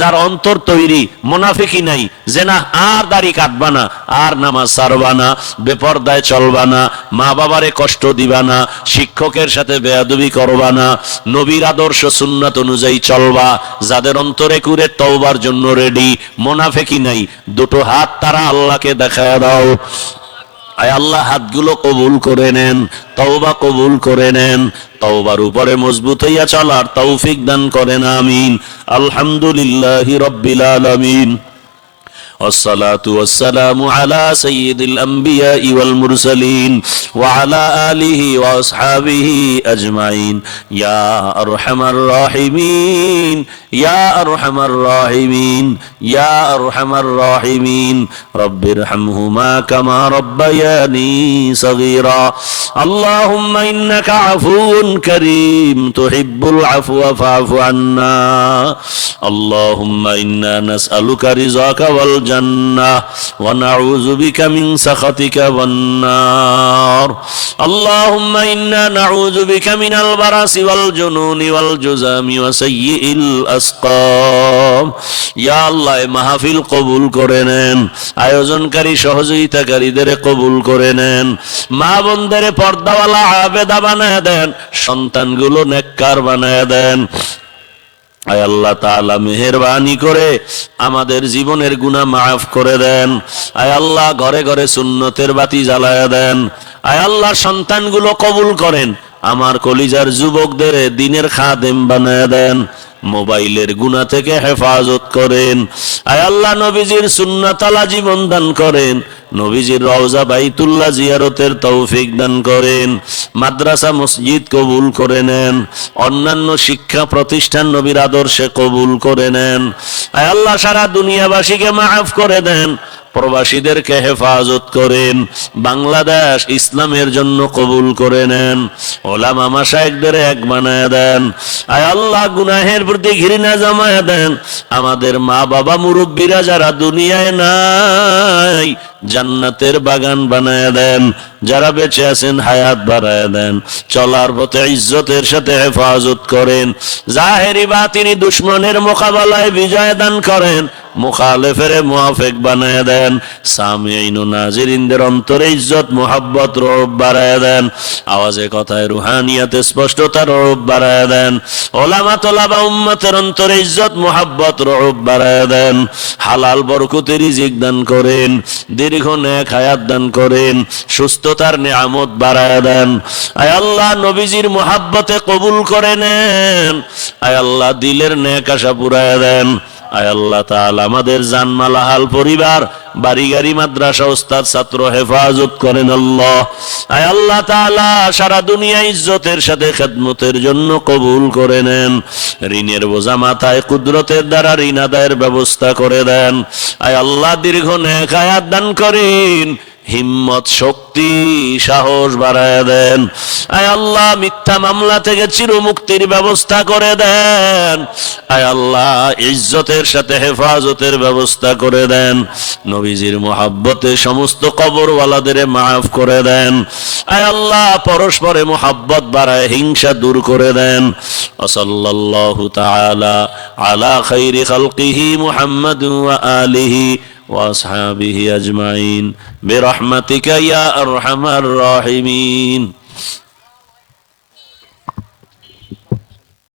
যার অন্তর তৈরি, মুনাফিকি নাই, যে না আর দাড়ি কাটবা না, আর নামাজ ছাড়বা না, বেপরদায় চলবা না, মা বাবারে কষ্ট দিবা না, শিক্ষকের সাথে বেয়াদবি করবা না, নবীর আদর্শ সুন্নাত অনুযায়ী চলবা, যাদের অন্তরে কুরে তওবার জন্য রেডি, মুনাফিকি নাই, দুটো হাত তারা আল্লাহকে দেখায় দাও। আয় আল্লাহ হাতগুলো কবুল করে নেন, তওবা কবুল করে নেন, তওবার উপরে মজবুত হইয়া চলার তৌফিক দান করেন, আমিন। আলহামদুলিল্লাহি রাব্বিল আলামিন। والصلاة والسلام على سيد الأنبياء والمرسلين وعلى آله وأصحابه أجمعين يا أرحم الراحمين يا أرحم الراحمين يا أرحم الراحمين رب ارحمهما كما ربياني صغيرا اللهم إنك عفو كريم تحب العفو فاعف عنا اللهم إنا نسألك رضاك والجنة ونعوذ بك من سخطك والنار اللهم إنا نعوذ بك من البرص والجنون والجذام وسيء الأسقام يا الله মাহফিল কবুল করে নেন, আয়োজনকারী সহযোগিতাকারীদের কবুল করে নেন, মা বোনদের পর্দাওয়ালা আবেদা বানায় দেন, সন্তানগুলো নেককার বানায় দেন। আয় আল্লাহ তাআলা মেহেরবানি করে আমাদের জীবনের গুনাহ মাফ করে দেন। আয় আল্লাহ ঘরে ঘরে সুন্নতের বাতি জ্বালায়া দেন। আয় আল্লাহ সন্তানগুলো কবুল করেন, আমার কলিজার যুবকদের দ্বীনের খাদেম বানায়া দেন, মোবাইলের গুনাহ থেকে হেফাজত করেন। আয় আল্লাহ নবীজির সুন্নাতালা জীবন দান করেন, নবীজির রওজা বাইতুল্লাহ জিয়ারতের তৌফিক দান করেন, মাদ্রাসা মসজিদ কবুল করে নেন, অন্যান্য শিক্ষা প্রতিষ্ঠান নবীর আদর্শে কবুল করে নেন। আয় আল্লাহ সারা দুনিয়াবাসীকে মাফ করে দেন, প্রবাসীদেরকে হেফাজত করেন, বাংলাদেশ ইসলামের জন্য কবুল করে নেন, ওলামা মাশায়েখদের এক বানায় দেন। আয় আল্লাহ গুনাহের প্রতি ঘৃণা জমায় দেন, আমাদের মা বাবা মুরব্বীরা যারা দুনিয়ায় নাই জান্নাতের বাগান বানায় দেন, যারা বেঁচে আছেন হায়াত বাড়ায় দেন, চলার পথে ইজ্জতের সাথে হেফাজত করেন, জাহেরি বাতিনি দুশ্মনের মোকাবেলায় বিজয় দান করেন, মুখালেফের মুআফিক বানায় দেন, সামিঈন ও নাজিরিনদের অন্তরে ইজ্জত মুহাব্বত রূপ বাড়ায় দেন, আওয়াজে কথায় রুহানিয়াতে স্পষ্টতা রূপ বাড়ায় দেন, ওলামা তোলাবা উম্মতের অন্তরে ইজ্জত মুহাব্বত রূপ বাড়ায় দেন, হালাল বরকতের রিজিক দান করেন, দীর্ঘ নেক হায়াত দান করেন, সুস্থতার নিয়ামত বাড়ায় দেন। আয় আল্লাহ নবীজির মুহাব্বতে কবুল করে নেন, আয় আল্লাহ দিলের নেক আশা পুরায় দেন। আয় আল্লাহ তাআলা আমাদের জানমাল আহাল পরিবার বাড়ি গাড়ি মাদ্রাসা ওস্তাদ ছাত্র হেফাজত করেন আল্লাহ। আয় আল্লাহ তাআলা সারা দুনিয়া ইজ্জতের সাথে খেদমতের জন্য কবুল করে নেন, ঋণের বোঝা মাথায় কুদরতের দ্বারা ঋণ আদায়ের ব্যবস্থা করে দেন। আয় আল্লাহ দীর্ঘ নেক হায়াত দান করেন, হিম্মত শক্তি সাহস বাড়ায় দেন। আয় আল্লাহ মিথ্যা মামলা থেকে চিরমুক্তির ব্যবস্থা করে দেন। আয় আল্লাহ ইজ্জতের সাথে হেফাজতের ব্যবস্থা করে দেন, নবীজির মুহাব্বতে সমস্ত কবরওয়ালাদের মাফ করে দেন। আয় আল্লাহ পরস্পরে মুহাব্বত বাড়ায় হিংসা দূর করে দেন। সাল্লাল্লাহু তাআলা আলা খাইরি খালকিহি মুহাম্মাদ ওয়া আলিহি وأصحابه أجمعين برحمتك يا أرحم الراحمين।